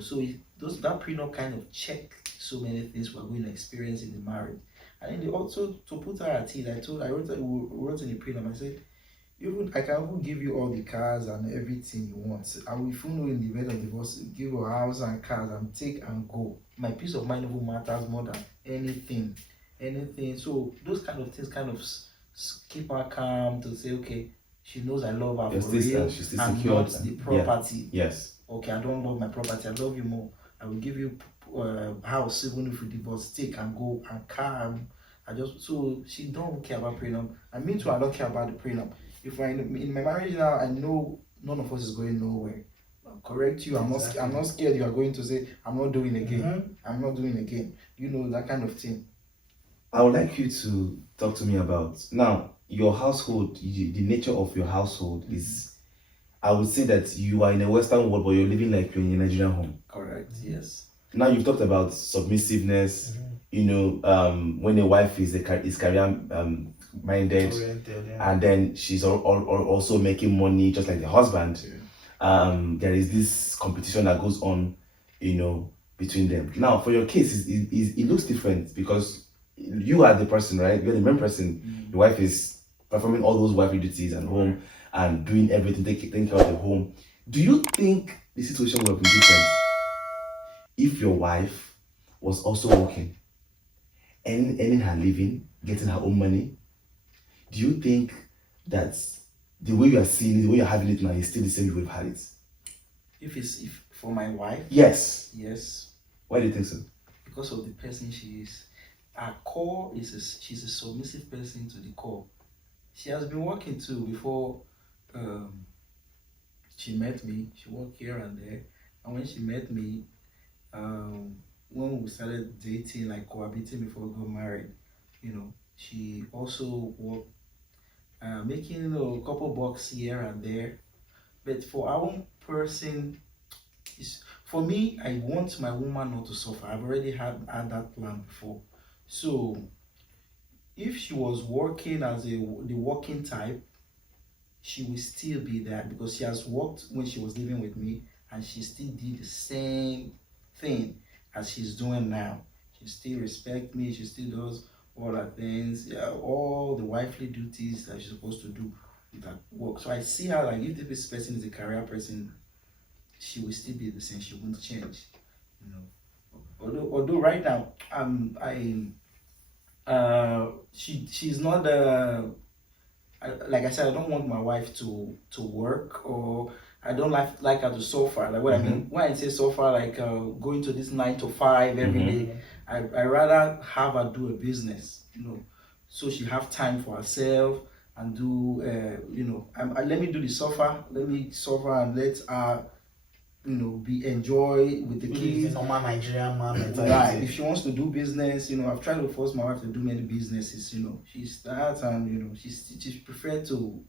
So that prenup kind of check so many things we're going to experience in the marriage. And then also, to put her at ease, I wrote in the prenup, I said, I can even give you all the cars and everything you want. I will, if you know, in the event of divorce, give you a house and cars and take and go. My peace of mind even matters more than anything. So those kind of things kind of keep her calm, to say, okay, she knows I love her for real, she's still and secured, not the property. Yes. Okay, I don't love my property, I love you more. I will give you house even if we divorce, take and go, and car. So she don't care about prenup. I mean too, I don't care about the prenup. If I in my marriage now, I know none of us is going nowhere. I'll correct you. I'm not scared you are going to say I'm not doing again. I'm not doing again. That kind of thing. I would like you to talk to me about now your household. The nature of your household is, I would say that you are in a Western world, but you're living like you're in a Nigerian home. Correct. Yes. Now you've talked about submissiveness. When a wife is career minded, and then she's also making money just like the husband. There is this competition that goes on, between them. Now, for your case, it looks different because you are the person, right? You're the main person. Your wife is performing all those wifely duties at home and doing everything, taking care of the home. Do you think the situation would have been different if your wife was also working, earning her living, getting her own money? Do you think that the way you are seeing it, the way you're having it now, is still the same you would have had it? If for my wife, Yes. yes. Why do you think so? Because of the person she is. Her core she's a submissive person to the core. She has been working too before she met me. She worked here and there, and when she met me, when we started dating, like cohabiting before we got married, she also worked, making a couple bucks here and there. But for our own person, for me, I want my woman not to suffer. I've already had that plan before. So if she was working as the working type, she will still be there because she has worked when she was living with me, and she still did the same thing as she's doing now. She still respects me. She still does all her things, all the wifely duties that she's supposed to do with her work. So I see her like, if this person is a career person, she will still be the same. She won't change, Although right now, she's not like I said, I don't want my wife to work, or I don't like her to suffer. Like what I mean when I say suffer, like going to this 9 to 5 every day. I rather have her do a business, so she have time for herself and do let me do the suffer. Let me suffer and let her be enjoy with the kids. Normal Nigerian man mentality. Right. If she wants to do business, I've tried to force my wife to do many businesses. She starts and she prefer to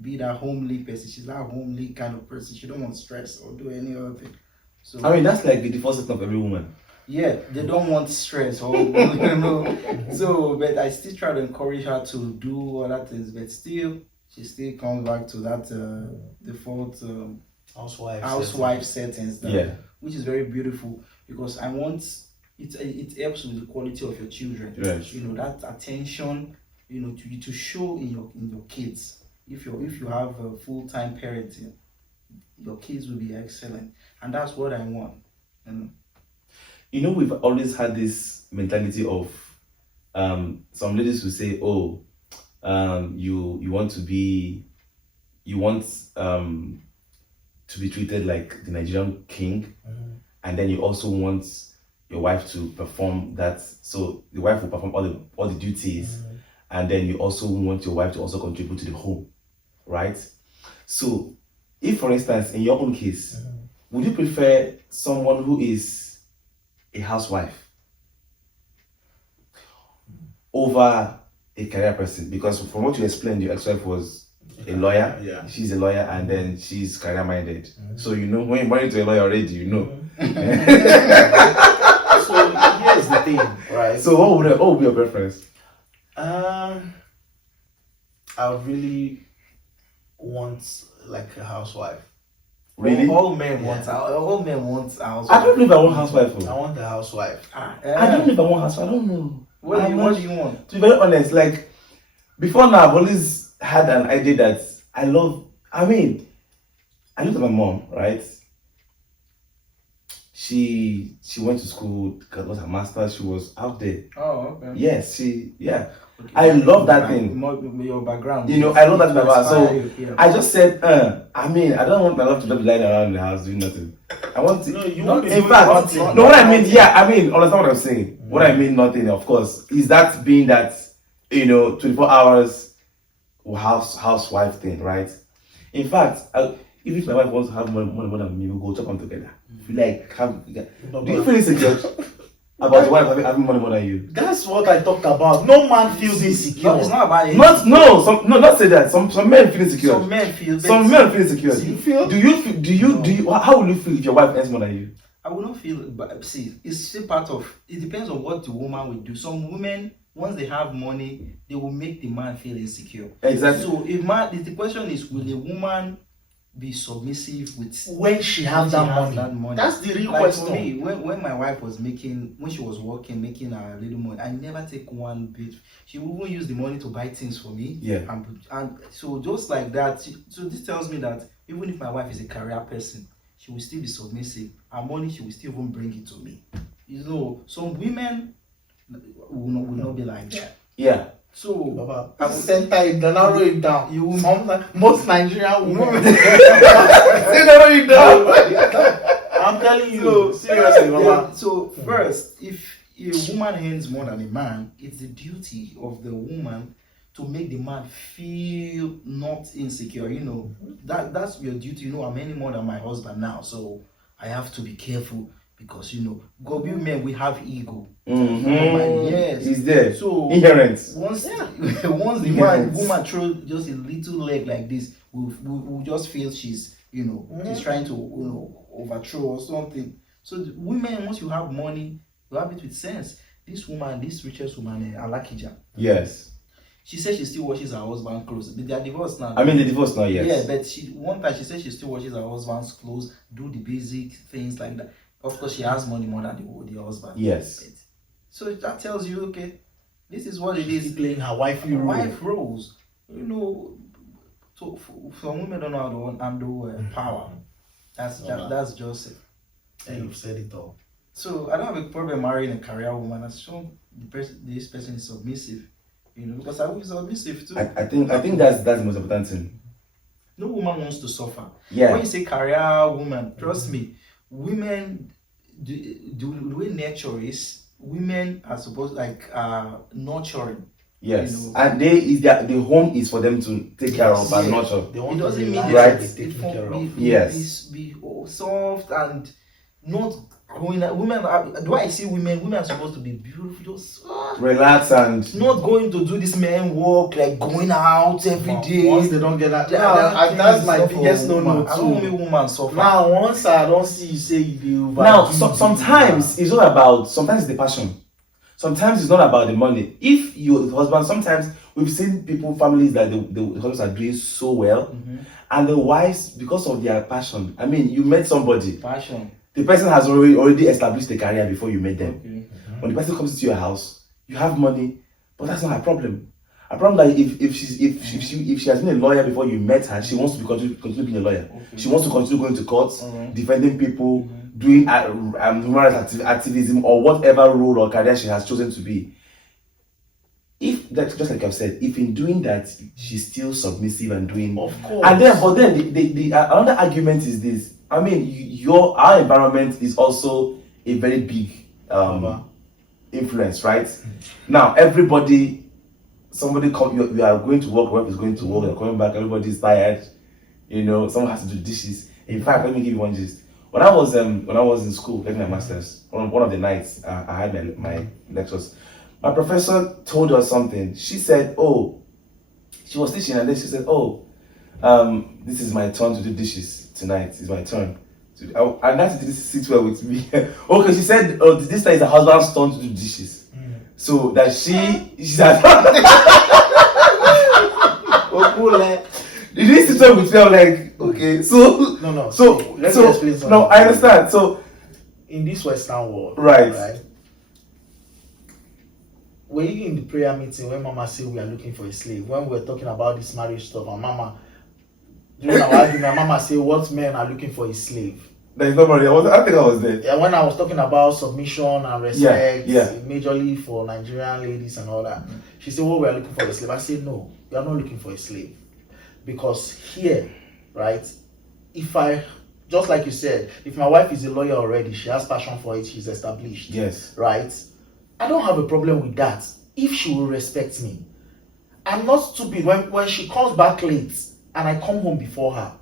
be that homely person. She's that homely kind of person. She don't want stress or do any other thing. So I mean, that's like the default setting of every woman. Yeah, they don't want stress or So, but I still try to encourage her to do other things. But still, she still comes back to that default. Housewife settings, which is very beautiful, because I want it helps with the quality of your children. Yes. That attention, to show in your kids. If you have a full-time parenting, your kids will be excellent, and that's what I want. We've always had this mentality of some ladies who say, "Oh, you want to be treated like the Nigerian king, and then you also want your wife to perform that. So the wife will perform all the duties, and then you also want your wife to also contribute to the home, right? So, if for instance, in your own case, would you prefer someone who is a housewife over a career person? Because from what you explained, your ex-wife was a lawyer. Yeah. She's a lawyer, and then she's career minded. So when you're married to a lawyer already, So here's the thing, right? So what would be your preference? I would really want like a housewife. Really? All men want a housewife. I don't believe I want housewife. I want the housewife. I don't believe I want housewife. I don't know. What do you want? To be very honest, like before now, I've always had an idea that I looked at my mom, right? She went to school, got her master's, she was out there. Oh, okay. Yes, Okay. I love that thing. Your background. I love that about. So yeah. I just said, I don't want my wife to just be lying around the house doing nothing. I want to. No, you in want to do fact, nothing. no. What I mean, understand what I'm saying. What I mean, nothing. Of course, is that being that 24 hours housewife thing, right? In fact, if my wife wants to have money more than me, we'll go chop them together. If you like, do you feel insecure about your wife having money more than you? That's what I talked about. No man feels insecure. No, it's not about it. Not say that. Some men feel insecure. Some men feel. insecure. Do you feel? Do you? How will you feel if your wife earns more than you? I will not feel. But see, it's still part of. It depends on what the woman will do. Some women, once they have money, they will make the man feel insecure. Exactly. So if the question is, will a woman be submissive with when she has that money. That's the real like question. For me, when my wife was when she was working, making a little money, I never take one bit. She will even use the money to buy things for me. Yeah. And so just like that, so this tells me that even if my wife is a career person, she will still be submissive. Her money, she will still even bring it to me. You know, some women will not be like that. Yeah. So I will center it, then narrow it down. You most Nigerian women they narrow it down. I'm telling you, seriously, Mama. So first, if a woman earns more than a man, it's the duty of the woman to make the man feel not insecure. You know, that's your duty. You know, I'm earning more than my husband now, so I have to be careful. Because God, we men, we have ego. Yes, it's there. So inherent. Once the woman throws just a little leg like this, we'll just feel she's she's trying to overthrow or something. So women, once you have money, you have it with sense. This woman, this richest woman, Alakija. Yes. She said she still washes her husband's clothes. They are divorced now. I mean, they're divorced now, yes. Yeah, but one time she said she still washes her husband's clothes, do the basic things like that. Of course, she has money more than the husband. Yes. So that tells you, okay, this is what it is. Playing her wifey role. Wife roles. So some women don't know how to handle power. That's just it. And you've said it all. So I don't have a problem marrying a career woman as soon this person is submissive. Because I will be submissive too. I think that's the most important thing. No woman wants to suffer. Yeah. When you say career woman, trust me, women the way nature is, women are supposed nurturing. Yes, and the home is for them to take care of and nurture. It doesn't mean right. Be soft and not going. Women, do I see women? Women are supposed to be beautiful, just relax and not going to do this men work like going out every day. Once they don't get that, that's my biggest no-no too. I don't want a woman suffer. Now, once I don't see you say you do. Now, sometimes it's not about. Sometimes it's the passion. Sometimes it's not about the money. If your husband, sometimes we've seen families that the husbands are doing so well, and the wives, because of their passion. I mean, you met somebody. Passion. The person has already established a career before you met them. Okay. When the person comes into your house, you have money, but that's not her problem. Her problem is if she has been a lawyer before you met her, she wants to continue being a lawyer. Okay. She wants to continue going to courts, defending people, doing human rights activism or whatever role or career she has chosen to be. If that, just like I've said, if in doing that she's still submissive and doing, of course, and then the another argument is this. I mean, our environment is also a very big influence, right? Now, somebody you are going to work, wife is going to work, you're coming back, everybody's tired, someone has to do dishes. In fact, let me give you one gist. When I was in school, taking my master's, one of the nights I had my lectures, my professor told us something. She said, she was teaching, and then she said, this is my turn to do dishes tonight. It's my turn. And that didn't sit well with me. Okay, she said, this time is her husband's turn to do dishes. So that she said, it didn't sit well with me. I'm like, okay, so no. So let me explain something. No, I understand. So in this Western world, right? Were you in the prayer meeting when Mama said we are looking for a slave? When we were talking about this marriage stuff, and Mama, during our argument, Mama said, "What men are looking for a slave?" There's nobody. I think I was there. Yeah, when I was talking about submission and respect, yeah. majorly for Nigerian ladies and all that, she said, "Well, we are looking for a slave." I said, "No, you are not looking for a slave, because here, right? Just like you said, if my wife is a lawyer already, she has passion for it, she's established. Yes, right? I don't have a problem with that if she will respect me. I'm not stupid when she comes back late and I come home before her,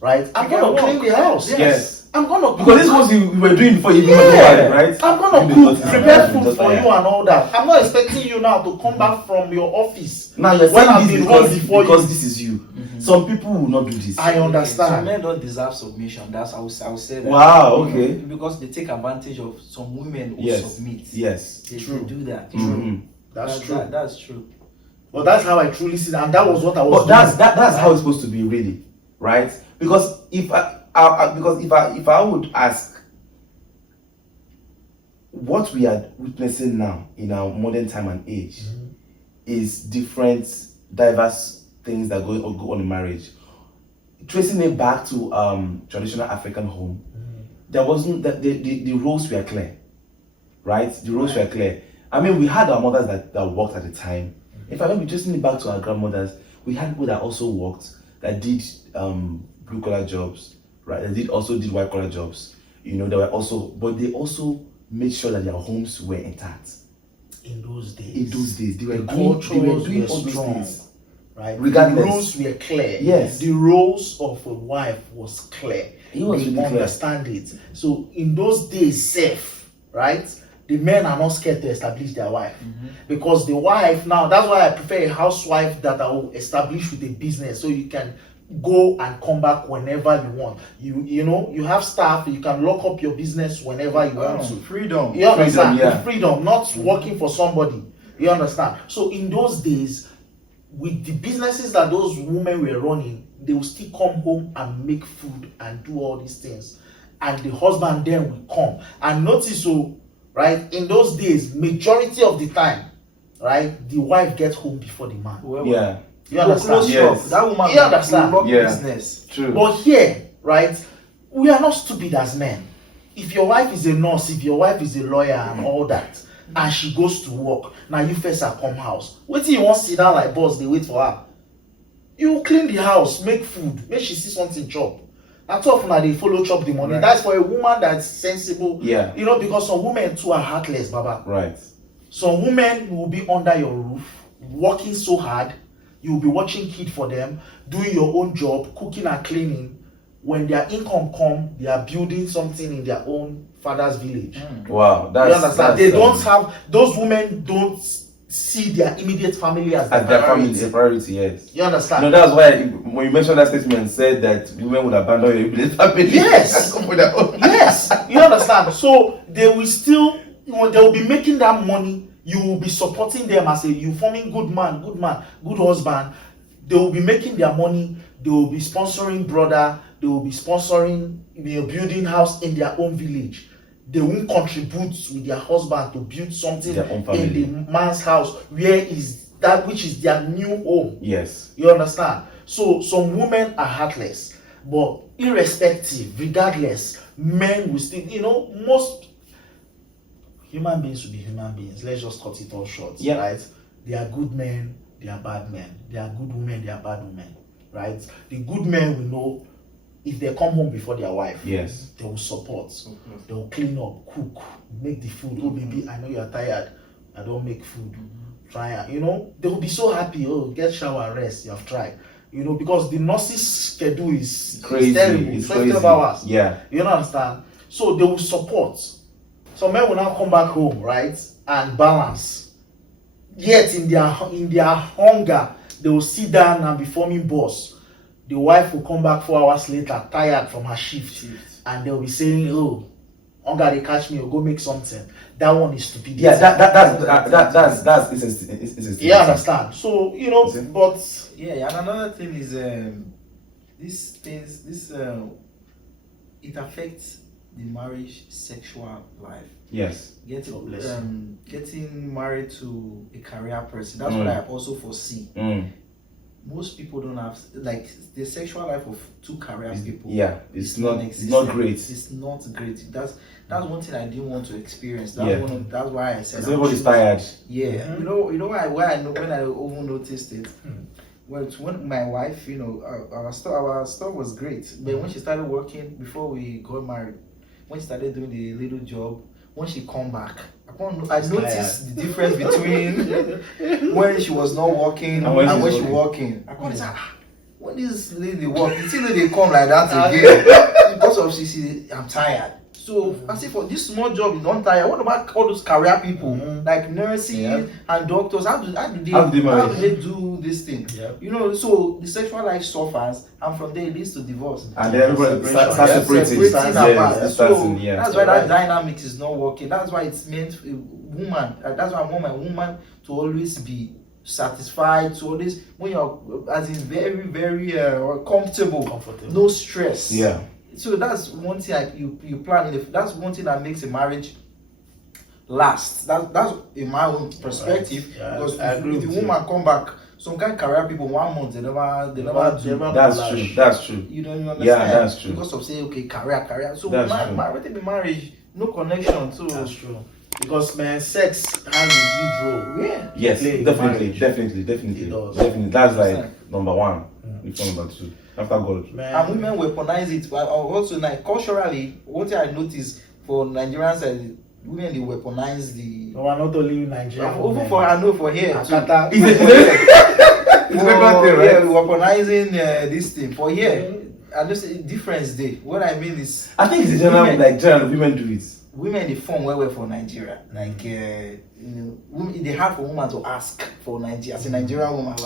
right? I'm gonna clean the house. Yes. I'm gonna because this was you were doing before you even married, right? I'm gonna cook, prepare food for you and all that. I'm not expecting you now to come back from your office. Now you're saying this because this is you. Some people will not do this. I understand. Some men don't deserve submission. That's how I would say that. Wow, okay. Because they take advantage of some women who submit. Yes. They do that. That's true. That's true. But that's how I truly see that, and that was what I was doing. That's how it's supposed to be, really, right? Because if if I would ask, what we are witnessing now in our modern time and age is different, diverse things that go on in marriage. Tracing it back to traditional African home, there wasn't the roles were clear, right? The roles were clear. I mean, we had our mothers that worked at the time. If I remember, tracing it back to our grandmothers, we had people that also worked, that did blue collar jobs, right? They also did white collar jobs. You know, but they also made sure that their homes were intact. In those days. In those days, they were The doing cultures all were these strong. things. Right? Regardless. The rules were clear. Yes. The roles of a wife was clear. It was they really clear. understand it. So in those days, safe, right? The men are not scared to establish their wife. Because the wife now, that's why I prefer a housewife that I will establish with a business, so you can go and come back whenever you want. You know, you have staff, you can lock up your business whenever you want to. Freedom. You understand? Freedom, yeah. Freedom, not working for somebody. You understand? So in those days, with the businesses that those women were running, they will still come home and make food and do all these things. And the husband then will come. And notice, so, right, in those days, majority of the time, right, the wife gets home before the man. Yeah. You understand? Yes. That woman You understand? will run Yeah. business. True. But here, right, we are not stupid as men. If your wife is a nurse, if your wife is a lawyer and all that, and she goes to work, now you first her come house. Wait till you want to sit down like boss, they wait for her. You clean the house, make food, make she see something chop. And two of now they follow chop the money. Right. That's for a woman that's sensible. Yeah. You know, because some women too are heartless, Baba. Right. Some women will be under your roof, working so hard. You'll be watching kid for them, doing your own job, cooking and cleaning. When their income come, they are building something in their own father's village. Wow. You understand? They don't have, those women don't see their immediate family as As their family, priority. their priority, yes. You understand? No, that's why when you mentioned that statement, said that women would abandon your immediate family. Yes. Come with their own. Yes, you understand? So they will still, you know, they will be making that money. You will be supporting them as you forming good man, good husband. They will be making their money. They will be sponsoring brother. They will be sponsoring, you know, building house in their own village. They won't contribute with their husband to build something Their own in family. the man's house, where is that which is their new home. Yes. You understand? So some women are heartless, but irrespective, regardless, men will still, you know, most human beings will be human beings. Let's just cut it all short. Yeah. Right? They are good men, they are bad men. They are good women, they are bad women. Right? The good men will know if they come home before their wife, Yes. they will support. They will clean up, cook, make the food. Oh baby, I know you are tired. I don't make food. Try it. You know, they will be so happy. Oh, get shower, rest. You have tried. You know, because the nurse's schedule is Crazy. terrible. It's 12 crazy. hours. Yeah. You don't understand? So they will support. Some men will now come back home, right, and balance. Yet in their hunger, they will sit down and be forming boss. The wife will come back 4 hours later, tired from her shift, and they'll be saying, "Oh, hunger they catch me, or go make something." That one is stupidity. Yeah, that's it's You understand? So you know, Is it? but Yeah, and another thing is it affects the marriage sexual life. Yes. God bless you. Getting married to a career person. That's what I also foresee. Most people don't have, like, the sexual life of two career people. Yeah, it's is not non-existent. great. It's not great. That's one thing I didn't want to experience. Yeah. That's why I said Everybody's tired. Yeah, you know why I know when I even noticed it. Well, when my wife, you know, our stuff was great, but when she started working before we got married, when she started doing the little job, when she come back, I noticed the difference between when she was not working and when she working. I can't say, when this lady work, you see that they come like that again because of she I'm tired. So I say for this small job, you don't tire. What about all those career people like nursing and doctors? How do they do this thing? Yeah. You know, so the sexual life suffers, and from there it leads to divorce. And then everybody Separation. starts separating. apart. Yes, So yeah. that's why that dynamics is not working. That's why it's meant a woman. That's why I want my woman to always be satisfied, to always, when you're as in very, very comfortable, no stress. Yeah. So that's one thing you plan. That's one thing that makes a marriage last. That's in my own perspective. Right. Yeah, because I agree if the with woman come back, some kind of career people 1 month they never do. That's true. You understand? Yeah, that's true. Because of say okay career. So That's true. within the marriage, no connection. So That's true. Because man, sex has a huge role. yeah. Yes, Play in definitely. marriage. Definitely. It does. That's like Understand? number one. Before number two. After God. Man, And women weaponize it. But also like culturally, one thing I noticed for Nigerians is women they weaponize the. no, we're not only in Nigeria. Even for I know for here too. Akata. It's a record thing, right? Yeah, weaponizing this thing for here. I just say difference there. What I mean is, I think it's a general women do it. women they form well for Nigeria. Like you know, women, they hard for women to ask for Nigeria. As a Nigerian woman,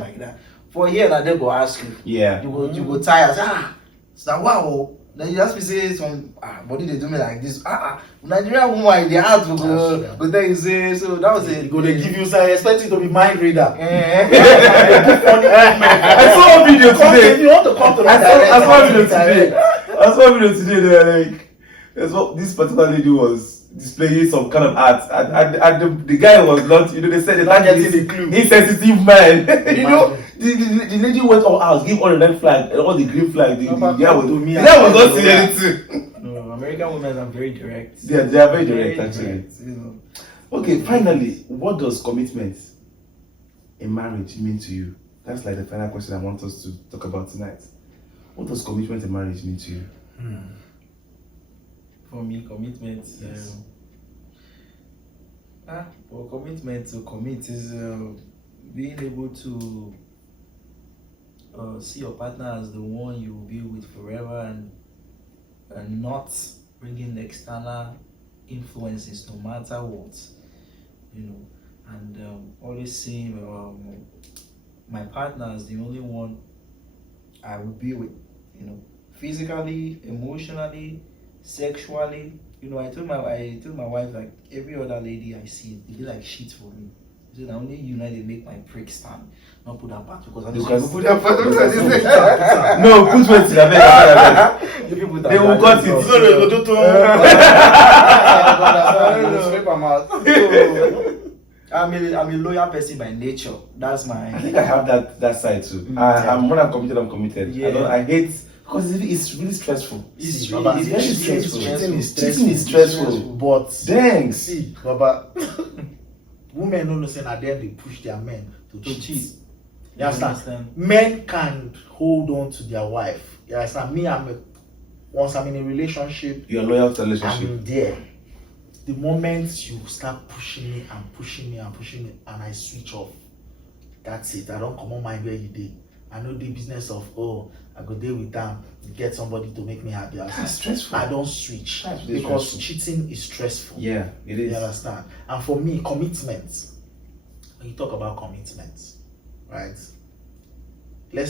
like that. For here, now they go ask you. Yeah. You go tired. So wow. Then you just be say some body they do me like this. Nigerian woman they hard to go. But then you say so that was it. They give you, so I expect you to be mind reader. I saw a video today. If you want to come to I saw a video today. They're like, that's what this particular lady was displaying some kind of art, and the guy was not. You know, they said the Not target getting is the clue. insensitive man. You know, the lady went all out, gave all the red flag, and all the green flag. The guy was not saying anything. No, American women are very direct. They are very direct, actually. direct, you know. Okay, finally, what does commitment in marriage mean to you? That's like the final question I want us to talk about tonight. What does commitment in marriage mean to you? For me, commitment. Yes. For commitment to commit is being able to see your partner as the one you will be with forever, and not bringing external influences no matter what, you know, and always seeing my partner as the only one I will be with, you know, physically, emotionally, sexually. You know, I told my wife, like, every other lady I see, they like shit for me. I said, only you know they make my prick stand. Not put that back because I Because- put that back. No, put weight in the If you put that They will back, cut it. it's I'm a loyal person by nature. That's my. I think I have that side too. I'm more than committed. I'm committed. Yeah. I hate because it's really stressful. It's very really stressful. Cheating is stressful. But Thanks. see, Baba, women don't know say at the end they push their men to cheat. You understand? Men can hold on to their wife. You understand? Once I'm in a relationship, You're loyal to the relationship. I'm there. The moment you start pushing me and pushing me and pushing me, and I switch off, that's it. I don't come on mind where you did. I know the business of I go there with them, get somebody to make me happy. That's stressful. I don't switch That's really because stressful. cheating is stressful. Yeah, it is. You understand? And for me, commitment. When you talk about commitment, right? Let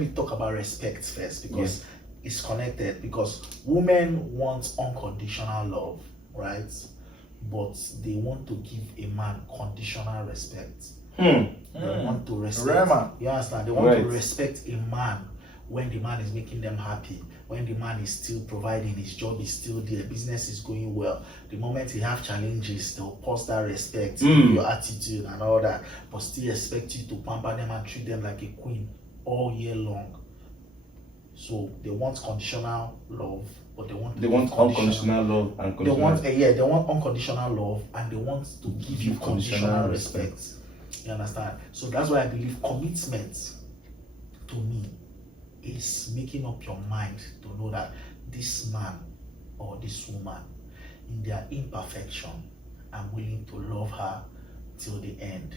me talk about respect first because it's connected. Because women want unconditional love, right? But they want to give a man conditional respect. They want to respect. You understand? They want to respect a man when the man is making them happy, when the man is still providing, his job is still there, business is going well. The moment he have challenges, they'll post that respect, your attitude and all that, but still expect you to pamper them and treat them like a queen all year long. So they want conditional love, but they want unconditional love and conditional. They want unconditional love and they want to give you conditional respect. You understand? So that's why I believe commitment to me is making up your mind to know that this man or this woman, in their imperfection, I'm willing to love her till the end.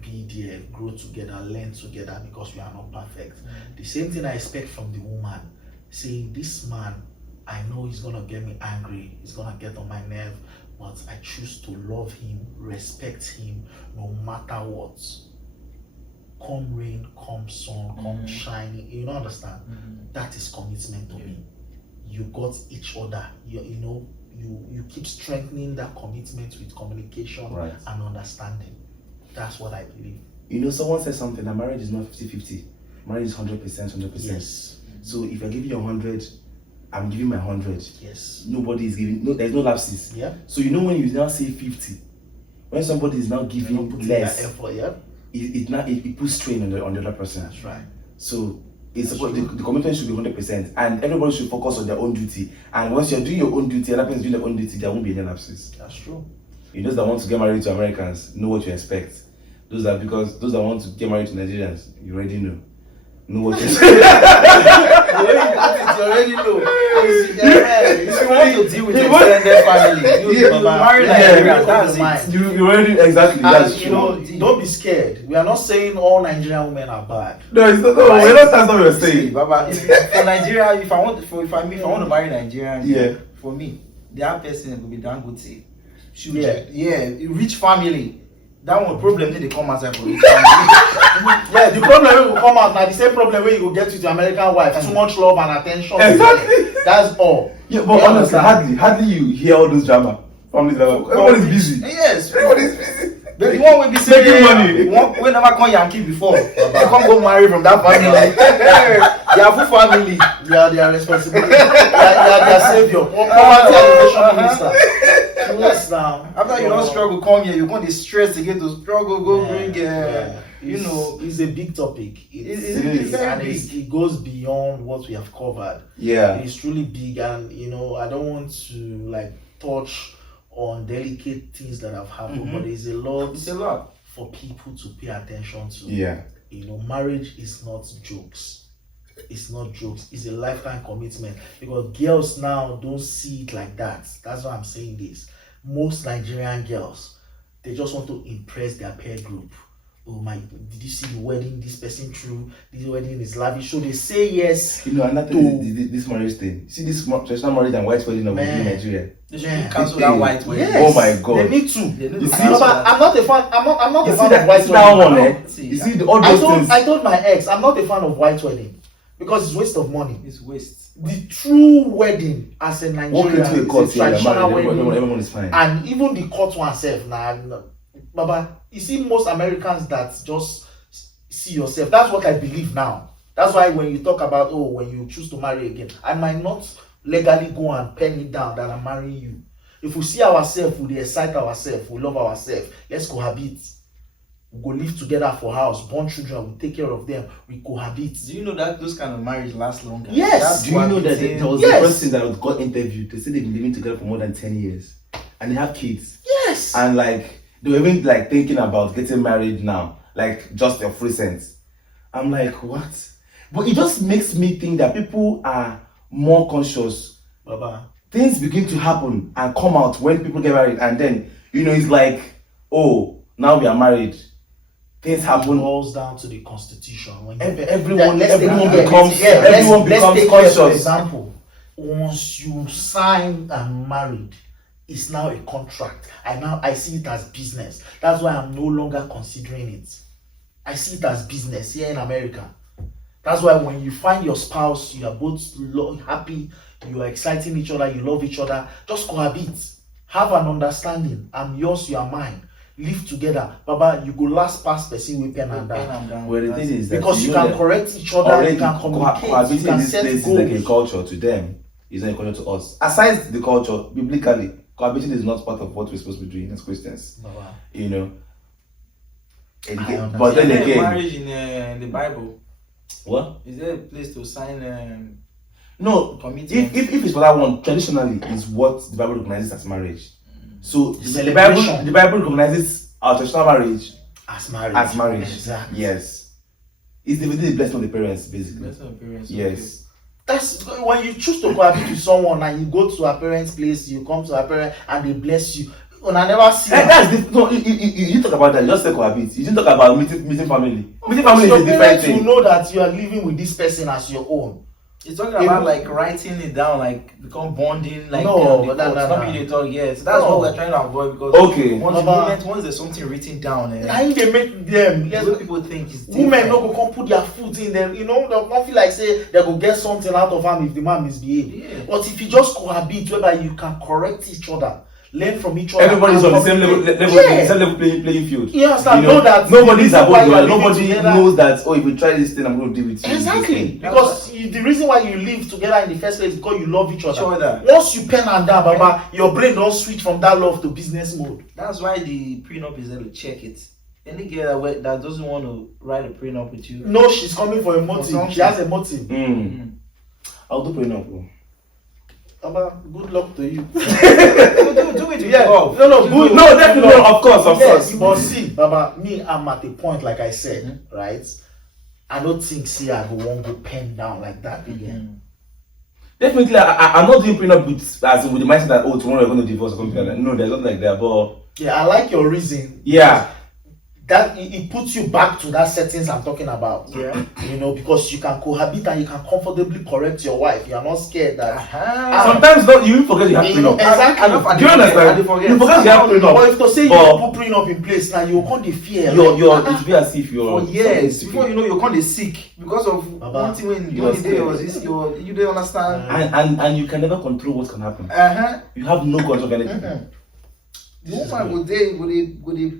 Be there, grow together, learn together because we are not perfect. The same thing I expect from the woman. Saying this man, I know he's gonna get me angry, he's gonna get on my nerve, but I choose to love him, respect him, no matter what. Come rain, come sun, come shining. You don't understand? That is commitment to me. You got each other. You keep strengthening that commitment with communication and understanding. That's what I believe. You know, someone said something that marriage is not 50-50. Marriage is 100%. Yes. So if you're giving your 100, I'm giving my 100. Yes. Nobody is giving. No, there's no lapses. Yeah. So you know when you now say 50, when somebody is now giving less, effort, yeah. It puts strain on the other person. That's right. So it's about the commitment should be 100%, and everybody should focus on their own duty. And once you're doing your own duty, other person is doing their own duty, there won't be any lapses. That's true. You those that want to get married to Americans know what you expect. Those that want to get married to Nigerians, you already know what you expect. You already know. If you want to deal with extended family, you marry Nigeria. That's it. You already exactly. And That's true. don't be scared. We are not saying all Nigerian women are bad. No, it's not. No, we're not. That's not what we're saying. Baba, for Nigeria, if I want to marry Nigerian, yeah, for me, the other person will be Dangote. Yeah, rich family. That one problem they come outside for rich family. Yeah, the problem will come out now. The same problem where you will get with your American wife, too much love and attention. Exactly. That's all. Yeah, but honestly, hardly you hear all those drama. Family drama. Everybody's busy. Yes, Everybody's busy. the one will be saying making money. We never come Yankee before. They can't go marry from that family. They are full family. They are their responsibility. They are their savior. Poverty Alleviation Minister. Yes, now. After you don't struggle, come here. You want the stress to get to struggle. Go bring. You know, it's a big topic. It's very big. It goes beyond what we have covered. Yeah, it's truly big, and I don't want to touch on delicate things that have happened, but it's a lot for people to pay attention to. Yeah, marriage is not jokes. It's not jokes. It's a lifetime commitment, because girls now don't see it like that. That's why I'm saying this. Most Nigerian girls, they just want to impress their peer group. Oh my, did you see the wedding this person threw? This wedding is lavish. So they say yes. Another thing is this marriage thing. See this traditional marriage and white wedding in Nigeria. They should cancel that white wedding. Yes. Oh my God. They need to. You see, I'm not a fan. I'm not a fan of white that wedding. one, you see all those things. I told my ex, I'm not a fan of white wedding because it's waste of money. It's waste. The true wedding as a Nigerian Walk into a court, is a traditional wedding. Everyone is fine. And even the court oneself now, Baba, you see most Americans that just see yourself. That's what I believe now. That's why when you talk about when you choose to marry again, I might not legally go and pen it down that I'm marrying you. If we see ourselves, we excite ourselves, we love ourselves, let's cohabit. We go live together for house, born children, we take care of them, we cohabit. Do you know that those kind of marriage last longer? Yes. Do you know that there was a person that got interviewed? They said they've been living together for more than 10 years and they have kids. Yes. And they were even thinking about getting married now, just a free sense. I'm like, what? But it just makes me think that people are more conscious. Baba. Things begin to happen and come out when people get married, and then it's like, oh, now we are married. Things happen. It boils down to the constitution. When everyone becomes conscious. For example, once you sign and married, it's now a contract. I see it as business. That's why I'm no longer considering it. I see it as business here in America. That's why when you find your spouse, you are both happy, you are exciting each other, you love each other, just cohabit. Have an understanding. I'm yours, you are mine. Live together. Baba, you go last past person with pen and down. Well, the thing is that because you can correct each other, you can communicate, cohabiting you can in this set place goals. is like a culture to them. It's not a culture to us. Aside the culture, biblically, cohabiting is not part of what we're supposed to be doing as Christians. Baba. But then again, marriage in the Bible. What? Is there a place to sign? No. Commitment? If it's for that one, traditionally is what the Bible recognizes as marriage. So the Bible recognizes our traditional marriage as marriage. Exactly. Yes. It's the blessing of the parents, basically. Blessing of the parents. Yes. Okay. That's when you choose to cohabit with someone and you go to a parent's place, you come to a parent and they bless you. And I never see you talk about that, you just say cohabit. You didn't talk about meeting family. Meeting family is a different thing. You know that you are living with this person as your own. You're talking about writing it down, become bonding, no. Yes, that's what we're trying to avoid because once there's something written down, I think they make them. That's what people think is women no go come put their foot in there. They don't feel like say they go get something out of him if the man misbehave. Yeah. But if you just cohabit, whereby you can correct each other. learn from each other. Everybody's and on the same level, communicate. same level playing field. You understand? You know that nobody's the reason why above you you, are and living nobody together- knows that. Oh, if we try this thing, I'm going to deal with you. Exactly, because the reason why you live together in the first place is because you love each other. other. Once you pen and down, Baba, your brain don't switch from that love to business mode. That's why the prenup is there to check it. Any girl that doesn't want to write a prenup with you, No, she's coming for a motive. She has a motive. I'll do prenup. Bro. Baba, good luck to you. do it with love. No, good. No, definitely, of course. But see, Baba, me, I'm at a point, like I said, right? I don't think I won't go pen down like that again. Definitely, I'm not doing prenup with the mindset that tomorrow we're going to divorce or something like that. No, there's nothing like that. But yeah, I like your reason. Yeah. That it puts you back to that settings I'm talking about. Yeah. Because you can cohabit and you can comfortably correct your wife. You are not scared that. Sometimes you even forget you have prenup. Exactly. Do you understand? You forget you have prenup. But if to say you put prenup in place now, you can't fear. It's be as if you're. For years before you know you're kind of sick because of one thing when you don't understand. And you can never control what can happen. You have no control of anything. The woman would they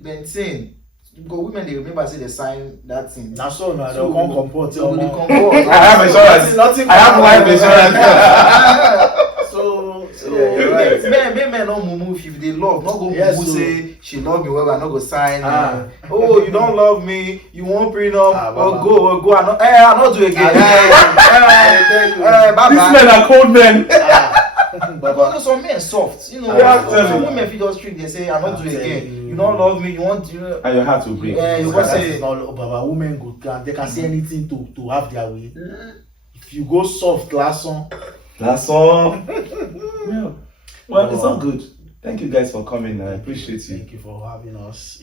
maintain. Because women, they remember say they sign that thing. Now so now they can't comport. I have insurance. I have life insurance. Men don't move if they love. Not go move say she love me well, I not go sign. Oh, you don't love me. You want prenup? Go. I not do again. These men are cold men. But some men soft, some women feel just trick. They say, "I not do it again. You don't love me. You want to." And your heart will break. Yeah, you say, "Baba, women good. They can say anything to have their way. If you go soft, last song. Yeah. Well, it's all good. Thank you guys for coming. I appreciate you. Thank you for having us.